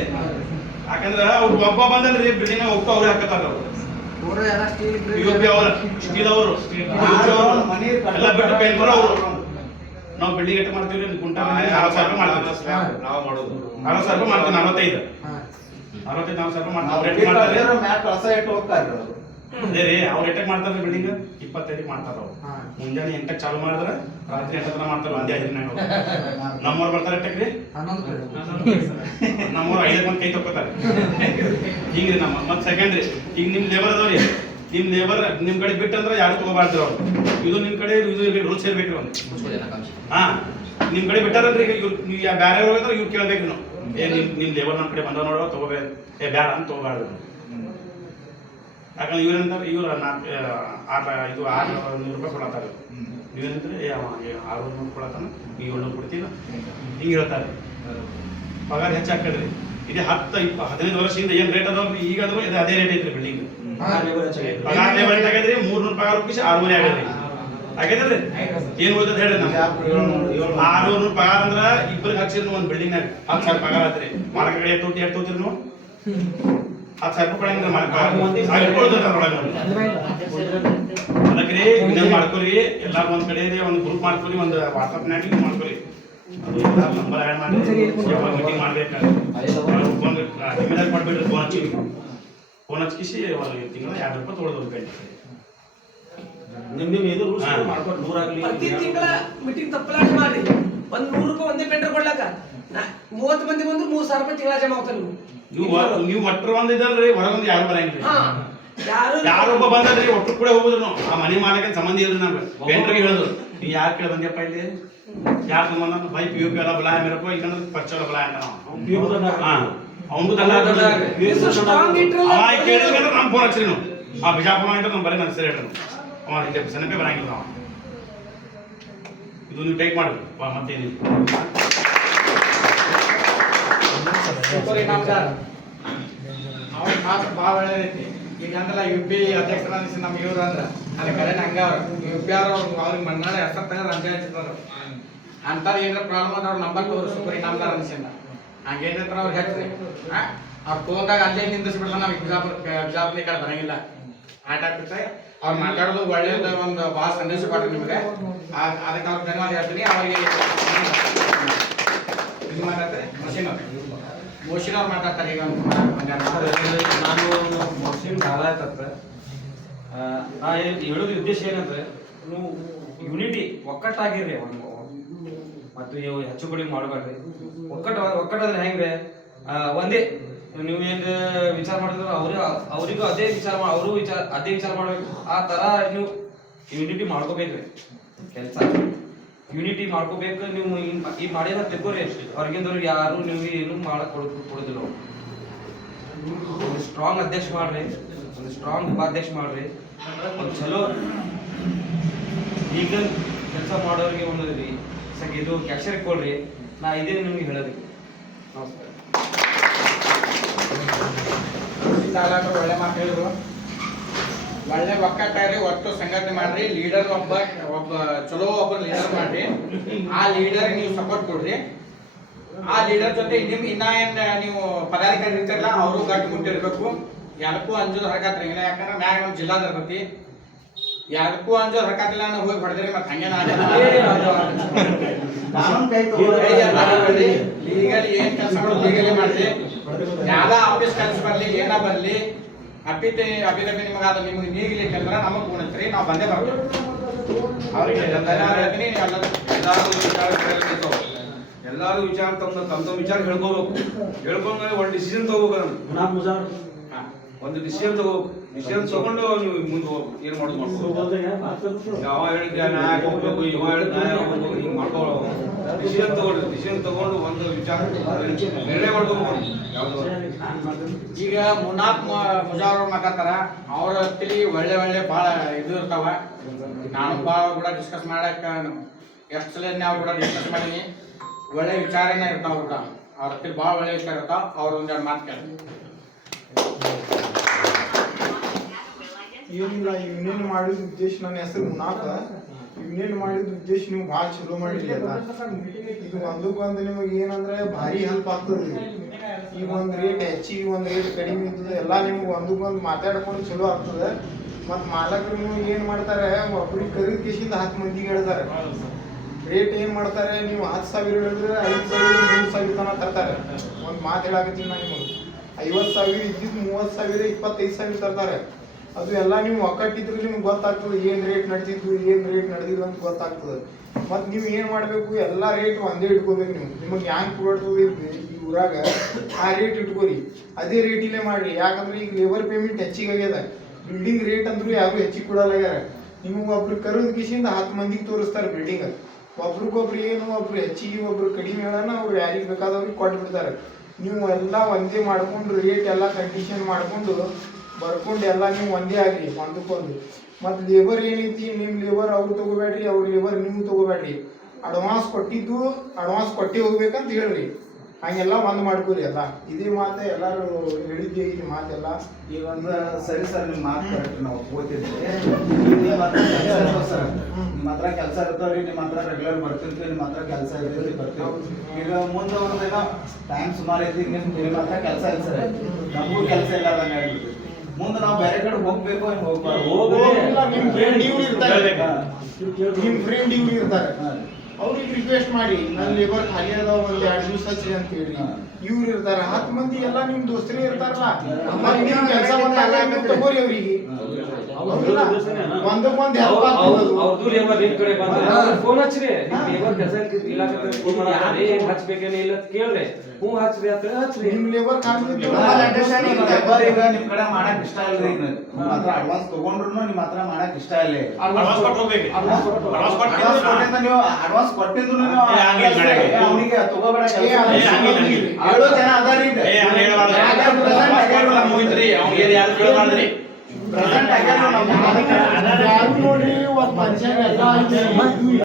ಯಾಕಂದ್ರ ಅವ್ರು ಒಬ್ಬ ಬಂದನ್ರಿ ಬಿಲ್ಡಿಂಗ್ ಹೋಗ್ತಾ ಅವ್ರು ಹಾಕತ್ತಾರ ಅವ್ರು UP ಅವ್ರ ಸ್ಟೀಲ್ ಅವರು ಎಲ್ಲ ಬಿಟ್ಟು ಪೇಂಟರ್ ಅವರು. ನಾವು ಬಿಲ್ಡಿಂಗ್ ಎಟ್ ಮಾಡ್ತೀವಿ ಗುಂಟ 40,000 ರೂಪಾಯಿ ಮಾಡ್ತೀವಿ, ನಾವು ಮಾಡೋದು 40,000 ರೂಪಾಯಿ ಮಾಡ್ತೀವಿ, 45 40,000 ರೂಪಾಯಿ ಮಾಡ್ತಾರೆ. ಮ್ಯಾಲ ಕಳಸ ಇಟ್ಟು ಹೋಗ್ತಾರೆ ಅವರು. ಅದೇ ರೀ ಅವ್ರು ಎಟ್ಟಕ್ಕೆ ಮಾಡ್ತಾರೆ ಬಿಲ್ಡಿಂಗ್ 25 ಮಾಡ್ತಾರ ಅವ್ರು. ಮುಂಜಾನೆ 8ಕ್ಕೆ ಚಾಲು ಮಾಡಿದ್ರೆ ರಾತ್ರಿ 8 ತನಕ ಮಾಡ್ತಾರೆ ಒಂದೇ 5 ದಿನ. ನಮ್ಮವ್ರು ಬರ್ತಾರೆ ಎಟ್ಟಕ್ಕೆ, ನಮ್ಮವ್ರು 5 ಮಂದಿ ಕೈ ತಕ್ಕೋತಾರೆ ಹಿಂಗ್ರಿ. ನಮ್ಮ ಮತ್ತೆ ಸೆಕೆಂಡ್ರಿ, ಈಗ ನಿಮ್ ಲೇಬರ್ ಅದಾವ್ರಿ, ನಿಮ್ ಲೇಬರ್ ನಿಮ್ ಕಡೆ ಬಿಟ್ಟಂದ್ರೆ ಯಾರು ತಗೋಬಾರ್ದು ಅವ್ರು. ಇದು ನಿಮ್ ಕಡೆ ಇದು ರೂಲ್ಸ್ ಇರ್ಬೇಕ್ರಿ ಒಂದು. ಹಾ ನಿಮ್ ಕಡೆ ಬಿಟ್ಟಾರಲ್ರಿ, ಈಗ ನೀವು ಬ್ಯಾರೆ ಹೋಗಿದ್ರೆ ಇವ್ರು ಕೇಳ್ಬೇಕ್ರಿ ನಾವು, ನಿಮ್ ಲೇಬರ್ ನಮ್ಮ ಕಡೆ ಬಂದ ನೋಡೋ ತಗೋಬೇಕು, ಬ್ಯಾಡ ಅಂತ ತಗೋಬಾರ್ದು. ಯಾಕಂದ್ರೆ ಇವ್ರೇನಂತಾರೆ, ಇವ್ರು 600 ರೂಪಾಯಿ ಕೊಡತ್ತಾರೆ, ನೀವೇನಂದ್ರೆ 600 ಕೊಡತ್ತಾನ, ನೀವು 700 ಕೊಡ್ತೀನ ಹಿಂಗೆ ಹೇಳ್ತಾರೆ. ಪಗಾರ ಹೆಚ್ಚಾಕಡ್ರಿ, ಇದೇ 10-15 ವರ್ಷದಿಂದ ಏನ್ ರೇಟ್ ಅದಾವ್ರಿ, ಈಗ ಅದ್ರ ಅದೇ ರೇಟ್ ಐತ್ರಿ ಬಿಲ್ಡಿಂಗ್. ಪಗಾರ ಲೇಬರ್ ರೇಟ್ ಆಗೈತ್ರಿ, 300 ಪಗಾರ ರೂಪಾಯಿ 600 ಆಗೈತ್ರಿ. ಆಗೈತಲ್ರಿ, ಏನ್ ಉಳಿತದ ಹೇಳ್ರಿ ನಮ್ಗೆ 600 ಪಗಾರ ಅಂದ್ರ ಇಬ್ಬರಿಗೆ ಹಚ್ಚಿದ್ರು ಒಂದ್ ಬಿಲ್ಡಿಂಗ್ ನಾಗ 10,000 ಪಗಾರ ಆತ್ರಿ. ಮಾಲಕ ಕಡೆ ಎಷ್ಟು ತೋತಿರಿ ನೀವು 10,000 ರೂಪಾಯಿ ಅದಕ್ಕೆ ಇನ್ನೊಂದು ಮಾಡ್ಕೊರಿ, ಎಲ್ಲಾರು ಒಂದ್ ಕಡೆ ಒಂದು ಗ್ರೂಪ್ ಮಾಡ್ಕೊರಿ, ಒಂದು ವಾಟ್ಸಪ್ ನಾಗ ಮಾಡ್ಕೊರಿ, ನಂಬರ್ ಆ್ಯಡ್ ಮಾಡಿ ಮೀಟಿಂಗ್ ಮಾಡ್ಬೇಕಾದ್ರೆ ಜಿಮ್ಮೆದಾರಿ ಕೊಡ್ಬೇಡ್ರಿ. ಫೋನ್ ಹಚ್ಕಿಸಿ ತಿಂಗಳ 2 ರೂಪಾಯಿ ತೊಗೊಳೋದು. ನಿಮ್ ಇದು ರೂಲ್ಸ್ ಮಾಡ್ಕೊಂಡು 100 ಆಗ್ಲಿ ಪ್ರತಿ ತಿಂಗಳ ಮೀಟಿಂಗ್ ತಪ್ಪಲಾಟ ಮಾಡ್ರಿ. 100 ರೂಪಾಯಿ ಒಂದೇ ಪೆಂಡರ್ ಕೊಡ್ಲಾಕ 30 ಮಂದಿ ಬಂದ್ರು 3,000 ರೂಪಾಯಿ ತಿಂಗಳ ಜಮಾ ಆಗ್ತಾನೆ. ನೀವು ಒಟ್ಟರು ಒಂದಿದ್ದಲ್ರಿ, ಹೊರಗೊಂದು ಯಾರು ಬರಂಗಿಲ್ಲ. ಯಾರು ಯಾರೊಬ್ಬ ಬಂದ್ರಿ ಒಟ್ಟು ಕೂಡ ಹೋಗುದ್ರು ನಾವು, ಆ ಮನೆ ಮಾಲಕನ ಸಂಬಂಧ ಇಲ್ರಿ ನಮ್ಗೆ. ಪೆಂಡ್ರಿಗೆ ಹೇಳಿದ್ರು, ನೀ ಯಾರು ಕೇಳಿ ಬಂದ್ಯಪ್ಪ ಇಲ್ಲಿ, ಯಾರು ಸಂಬಂಧ ಬೈ PUP ಎಲ್ಲ ಬಲ ಮೇರಪ್ಪ, ಇಲ್ಕಂದ್ರೆ ಪರಿಚಯ ಬಲ ಅಂತ ನಾವು ಅವನಿಗೂ ದಂಡ ಕೇಳಿದ್ರೆ ನಮ್ ಫೋನ್ ಹಚ್ಚಿರಿ ನಾವು. ಆ ಬಿಜಾಪುರ ಅಂತ ನಮ್ ಬರೀ ನನ್ನ ಹೇಳ್ರಿ ಅವ ಇಲ್ಲಿ ಸನಪೆ ಬರಂಗಿಲ್ಲ ನಾವು. ಇದು ನೀವು ಟೇಕ್ ಮಾಡ್ರಿ ಮತ್ತೇನಿಲ್ಲ. ಅವ್ರ ಮಾತು ಭಾಳ ಒಳ್ಳೇದೈತಿ. ಈಗ ಅಂದ್ರಲ್ಲ UP ಅಧ್ಯಕ್ಷರ ನಮ್ಗೆ ಇವ್ರು ಅಂದ್ರ ಅಲ್ಲಿ ಕಡೆ ಹಂಗ UP ಅವ್ರಿಗೆ ಮನ್ನಾಳೆ ಹೆಸರು ತೆಗೆದು ಅಂಜೆ ಹಚ್ಚಿದ್ರು ಅಂತಾರ. ಏನಾರ ಪ್ರಾಬ್ಲಮ್ ಅಂದ್ರೆ ಅವ್ರ ನಂಬರ್ ತೋರು ಸೂಪರ್ ಇನಾಮ್ದಾರ ಅನ್ಸಿಂದ ಹಂಗೇನಿರ್ತಾರ ಅವ್ರಿಗೆ ಹಚ್ಚ್ರಿ. ಅವ್ರು ಫೋನ್ದಾಗ ಅಲ್ಲೇ ನಿಂದಿಸ್ಬಿಡ್ತಾರೆ, ನಾವು ಬಿಜಾಪುರ ಈ ಕಡೆ ಬರಂಗಿಲ್ಲ ಆಟ ಆಗ್ತೈತೆ. ಅವ್ರು ಮಾತಾಡೋದು ಒಳ್ಳೇದ ಒಂದು ಭಾಳ ಸಂದೇಶ ಕೊಡ್ರಿ ನಿಮಗೆ, ಅದಕ್ಕೆ ಅವ್ರಿಗೆ ಧನ್ಯವಾದ ಹೇಳ್ತೀನಿ. ಅವ್ರಿಗೆ ಇದು ಮಾಡತ್ತೆ ಮಷೀನ್ ಮೋಶಿನ್ ಅವ್ರು ಮಾತಾಡ್ತಾರೆ ಈಗ ನಾನು ಮುಸ್ಲಿಂ ಢಾಲಾಯತ್ ನಾ ಹೇಳೋದು ಉದ್ದೇಶ ಏನಂದ್ರೆ ನೀವು ಯೂನಿಟಿ ಒಕ್ಕಟ್ಟಾಗಿರ್ರಿ ಮತ್ತು ನೀವು ಹೆಚ್ಚು ಕಡಿಮೆ ಮಾಡಬೇಡ್ರಿ ಒಕ್ಕಟ್ಟಾದ್ರೆ ಹೆಂಗ್ರೆ ಒಂದೇ ನೀವು ಹೆಂಗ ವಿಚಾರ ಮಾಡಿದ್ರೆ ಅವರಿಗೂ ಅದೇ ವಿಚಾರ ಅದೇ ವಿಚಾರ ಮಾಡ್ಬೇಕು ಆ ತರ ನೀವು ಯೂನಿಟಿ ಮಾಡ್ಕೋಬೇಕ್ರಿ ಕೆಲಸ ಯೂನಿಟಿ ಮಾಡ್ಕೋಬೇಕು ನೀವು ಈ ಮಾಡಿದ ತೆಗೋರಿ ಹೊರಗಿಂದವ್ರಿಗೆ ಯಾರು ನೀವು ಏನು ಮಾಡಕ್ ಕೊಡೋದಿಲ್ಲ ಒಂದು ಸ್ಟ್ರಾಂಗ್ ಅಧ್ಯಕ್ಷ ಮಾಡ್ರಿ ಒಂದು ಸ್ಟ್ರಾಂಗ್ ಉಪಾಧ್ಯಕ್ಷ ಮಾಡ್ರಿ ಒಂದು ಚಲೋ ಲೀಗಲ್ ಕೆಲಸ ಮಾಡೋರಿಗೆ ಒಂದು ಇದು ಕ್ಯಾಶರ್ ಕೊಡ್ರಿ ನಾ ಇದೇ ನಿಮ್ಗೆ ಹೇಳೋದಕ್ಕೆ ನಮಸ್ಕಾರ. ಒಳ್ಳೆ ಮಾತು ಹೇಳಿದ್ರು. ಒಳ್ಳೆ ಒಕ್ಕಟ್ಟಾರಿ ಒಟ್ಟು ಸಂಘಟನೆ ಮಾಡ್ರಿ. ಲೀಡರ್ ಒಬ್ಬ ಚಲೋ ಒಬ್ಬ ಲೀಡರ್ ಮಾಡ್ರಿ. ಆ ಲೀಡರ್ ನೀವು ಸಪೋರ್ಟ್ ಕೊಡ್ರಿ. ಆ ಲೀಡರ್ ಜೊತೆ ಇನ್ನ ಏನ್ ನೀವು ಪದಾಧಿಕಾರಿ ಇರ್ತಾರಲ್ಲ ಅವರು ಗಟ್ಟಿ ಮುಟ್ಟಿರ್ಬೇಕು. ಯಾರಕ್ಕೂ ಅಂಜೋದು ಹರಕತ್ತಿಲ್ಲ, ಯಾಕಂದ್ರೆ ಮ್ಯಾಗ ನಮ್ ಜಿಲ್ಲಾದ ಇರ್ತೈತಿ. ಯಾರಕ್ಕೂ ಅಂಜೋದು ಹರಕತ್ತಿಲ್ಲ ನಾವು ಹೋಗಿ ಹೊಡೆದ್ರಿ ಮತ್ತೆ ಹಂಗೇನ ಲೀಗಲ್ ಏನ್ ಕೆಲಸ ಮಾಡೋದು ಲೀಗಲಿ ಮಾಡ್ರಿ. ಯಾವ್ದ ಆಫೀಸ್ ಕೆಲಸ ಬರ್ಲಿ ಏನ ಬರ್ಲಿ ಅಪಿತೆ ಅಭಿರಪಿ ನಿಮಗಾದ ನಿಮ್ಗೆ ನೀಗಿಲಿಕ್ಕೆ ಅಂದ್ರೆ ನಮಗ್ ಗುಣತ್ರಿ ನಾವು ಬಂದೇ ಬರ್ತೇವೆ. ಅವ್ರಿಗೆ ಎಲ್ಲಾರು ವಿಚಾರ ತಮ್ಮ ವಿಚಾರ ಹೇಳ್ಕೊಂಡ್ಮೇಲೆ ಒಂದು ಡಿಸಿಷನ್ ತಗೋಬೇಕು. ಒಂದು ಡಿಸಿಷನ್ ತಗೊಂಡು ನೀವು ಮುಂದೆ ಏನ್ ಮಾಡೋದು ಮಾಡ್ಬೋದು. ಯಾವ ಹೇಳಿದ್ರೆ ನ್ಯಾಯ ಹೋಗ್ಬೇಕು, ಇವ ಹೇಳಿದ್ ನ್ಯಾಯ ಹೋಗ್ಬೇಕು, ಹಿಂಗ್ ಮಾಡ್ಕೊಳ್ಳೋ ಡಿಸಿಷನ್ ತಗೊಂಡು ಒಂದು ವಿಚಾರ ನಿರ್ಣಯ ಮಾಡ್ಕೋಬೇಕು. ಈಗ ಮುಜಾವರ್ ಮಾತಾಡ್ತಾರ ಅವ್ರ ತಿಳಿ ಒಳ್ಳೆ ಭಾಳ ಇದು ಇರ್ತಾವ. ನಾನು ಭಾಳ ಕೂಡ ಡಿಸ್ಕಸ್ ಮಾಡಕ್ ಎಷ್ಟು ಸಲ ಅವ್ರು ಕೂಡ ಡಿಸ್ಕಸ್ ಮಾಡೀನಿ. ಒಳ್ಳೆ ವಿಚಾರನ ಇರ್ತಾವ ಕೂಡ ಅವ್ರ ತಿಳಿ ಭಾಳ ಒಳ್ಳೆ ವಿಚಾರ ಇರ್ತಾವ. ಅವ್ರ ಒಂದೆರಡು ಮಾತು ಕೇಳಿ. ಏನಿಲ್ಲ, ಯೂನಿಯನ್ ಮಾಡಿದ ಉದ್ದೇಶ, ನನ್ನ ಹೆಸರು ಮುನಾಫ. ಯೂನಿಯನ್ ಮಾಡಿದ ಉದ್ದೇಶ ನೀವು ಭಾಳ ಚಲೋ ಮಾಡಿರಿ ಅಲ್ಲ. ಈಗ ಒಂದಕ್ಕೊಂದು ನಿಮಗೆ ಏನಂದ್ರೆ ಭಾರಿ ಹೆಲ್ಪ್ ಆಗ್ತದೆ. ಈಗ ಒಂದು ರೇಟ್ ಹೆಚ್ಚಿಗೆ ಒಂದು ರೇಟ್ ಕಡಿಮೆ ಇರ್ತದೆ, ಎಲ್ಲ ನಿಮ್ಗೆ ಒಂದಕ್ಕೊಂದು ಮಾತಾಡ್ಕೊಂಡು ಚಲೋ ಆಗ್ತದೆ. ಮತ್ತು ಮಾಲಕರು ಏನು ಮಾಡ್ತಾರೆ, ಒಬ್ರಿಗೆ ಕರೀದ ಕೇಸಿಂದ 10 ಮಂದಿಗೆ ಹೇಳ್ತಾರೆ. ರೇಟ್ ಏನು ಮಾಡ್ತಾರೆ, ನೀವು 10,000 ಹೇಳಿದ್ರೆ 5,000 3,000 ತನಕ ತರ್ತಾರೆ. ಒಂದು ಮಾತು ಹೇಳಾಕತ್ತೀನಿ ನಾನು ನಿಮಗೆ, 50,000 ಇದ್ದಿದ್ದು 30,000 25,000 ತರ್ತಾರೆ. ಅದು ಎಲ್ಲ ನೀವು ಒಕ್ಕಟ್ಟಿದ್ರೆ ನಿಮ್ಗೆ ಗೊತ್ತಾಗ್ತದೆ ಏನು ರೇಟ್ ನಡೆದಿದ್ದು ಏನು ರೇಟ್ ನಡೆದಿಲ್ಲ ಅಂತ ಗೊತ್ತಾಗ್ತದೆ. ಮತ್ತು ನೀವು ಏನು ಮಾಡಬೇಕು, ಎಲ್ಲ ರೇಟ್ ಒಂದೇ ಇಟ್ಕೋಬೇಕು. ನಿಮಗೆ ಹ್ಯಾಂಗೆ ಕೊಡ್ತದೆ ಈ ಊರಾಗ ಆ ರೇಟ್ ಇಟ್ಕೋರಿ, ಅದೇ ರೇಟಿಲ್ಲೇ ಮಾಡಿರಿ. ಯಾಕಂದ್ರೆ ಈಗ ಲೇಬರ್ ಪೇಮೆಂಟ್ ಹೆಚ್ಚಿಗೆ ಆಗ್ಯದ, ಬಿಲ್ಡಿಂಗ್ ರೇಟ್ ಅಂದ್ರೂ ಯಾರು ಹೆಚ್ಚಿಗೆ ಕೊಡಲಾಗ್ಯಾರ. ನಿಮಗೆ ಒಬ್ರು ಕರೋದ್ ಕಿಸಿಂದ 10 ಮಂದಿಗೆ ತೋರಿಸ್ತಾರೆ ಬಿಲ್ಡಿಂಗ್. ಒಬ್ರಿಗೊಬ್ರು ಏನು, ಒಬ್ರು ಹೆಚ್ಚಿಗೆ ಒಬ್ರು ಕಡಿಮೆ ಹೇಳೋಣ, ಅವ್ರು ಯಾರಿಗೆ ಬೇಕಾದವ್ರಿಗೆ ಕೊಟ್ಟು ಬಿಡ್ತಾರೆ. ನೀವು ಎಲ್ಲ ಒಂದೇ ಮಾಡ್ಕೊಂಡು ರೇಟ್ ಎಲ್ಲ ಕಂಡೀಷನ್ ಮಾಡ್ಕೊಂಡು ಬರ್ಕೊಂಡು ಎಲ್ಲ ನೀವು ಒಂದೇ ಆಗ್ರಿ ಒಂದಕ್ಕೊಂದು. ಮತ್ತು ಲೇಬರ್ ಏನೈತಿ, ನಿಮ್ಮ ಲೇಬರ್ ಅವ್ರು ತೊಗೋಬೇಡ್ರಿ, ಅವ್ರ ಲೇಬರ್ ನೀವು ತೊಗೋಬೇಡ್ರಿ. ಅಡ್ವಾನ್ಸ್ ಕೊಟ್ಟಿದ್ದು ಅಡ್ವಾನ್ಸ್ ಕೊಟ್ಟೆ ಹೋಗ್ಬೇಕಂತ ಹೇಳ್ರಿ. ಹಂಗೆಲ್ಲ ಒಂದು ಮಾಡ್ಕೋರಿ. ಎಲ್ಲ ಇದೇ ಮಾತು ಎಲ್ಲರೂ ಹೇಳಿದ್ದೆ ಈ ಮಾತೆಲ್ಲ. ಈಗ ಒಂದು ಸರಿ ಸರ್, ನಿಮ್ಮ ಮಾತು ಕರೆಕ್ಟ್ ನಾವು ಓದ್ತಿದ್ವಿ. ನಿಮ್ಮ ಹತ್ರ ಕೆಲಸ ಇರ್ತಾವ ಸರ್, ನಿಮ್ಮ ಹತ್ರ ಕೆಲಸ ಇರ್ತಾವ್ರಿ, ನಿಮ್ಮ ಹತ್ರ ರೆಗ್ಯುಲರ್ ಬರ್ತಿರ್ತೀವಿ, ನಿಮ್ಮ ಹತ್ರ ಕೆಲಸ ಇರ್ತೈತಿ ಬರ್ತೀವಿ. ಈಗ ಮುಂದೆ ಅವ್ರದ್ದೇನೋ ಟೈಮ್ ಸುಮಾರು ಐತಿ, ನಿಮ್ಮ ಹತ್ರ ಕೆಲಸ ಇಲ್ಲ ಸರ್, ನಮಗೂ ಕೆಲಸ ಇಲ್ಲ ಅದಂಗೆ ಆಗ್ಬಿಡ್ತೈತಿ. ಮುಂದೆ ನಾವು ಬೇರೆ ಕಡೆ ಹೋಗ್ಬೇಕು ನಿಮ್ಮ ಫ್ರೆಂಡ್ ಇವ್ರು ಇರ್ತಾರೆ, ಅವ್ರಿಗೆ ರಿಕ್ವೆಸ್ಟ್ ಮಾಡಿ ನನ್ನ ಲೇಬರ್ ಖಾಲಿ ಅದಾವ ಒಂದು 2 ದಿವಸ ಹಚ್ಚಿ ಅಂತ ಹೇಳ್ರಿ. ಇವ್ರು ಇರ್ತಾರೆ 10 ಮಂದಿ ಎಲ್ಲ ನಿಮ್ ದೋಸ್ತರೇ ಇರ್ತಾರಲ್ಲ, ಕೆಲಸ ತಗೋರಿ ಅವ್ರಿಗೆ. ಒಂದಕ್ಕೊಂದು ಹೆಲ್ಪ್ ಅವ್ರದ್ದು ಲೇಬರ್ ನಿಮ್ ಕಡೆ ಬಂದ್ರೆ ಫೋನ್ ಹಚ್ಚ್ರಿ. ಲೇಬರ್ ಕೆಲಸ ಹಚ್ಬೇಕೇನ ಇಲ್ಲ ಕೇಳ್ರಿ. ಹ್ಞೂ ಹಚ್ಚ್ರಿ ಅಂತ ಹಚ್ಚ್ರಿ. ನಿಮ್ ಲೇಬರ್ ಲೇಬರ್ ಈಗ ನಿಮ್ ಕಡೆ ಮಾಡಕ್ ಇಷ್ಟ ಇಲ್ರಿ. ನಿಮ್ಮ ಹತ್ರ ಅಡ್ವಾನ್ಸ್ ತಗೊಂಡ್ರು ನಿಮ್ಮ ಹತ್ರ ಮಾಡಕ್ ಇಷ್ಟ ಇಲ್ಲ. ನೀವು ಅಡ್ವಾನ್ಸ್ ಕೊಟ್ಟಿದ್ರು ಅವನಿಗೆ ತಗೋಬೇಡ. 7 ಜನ ಅದಾರಿ ನೋಡ್ರಿ, ಒಂದ್ ಮನುಷ್ಯ ಎಲ್ಲ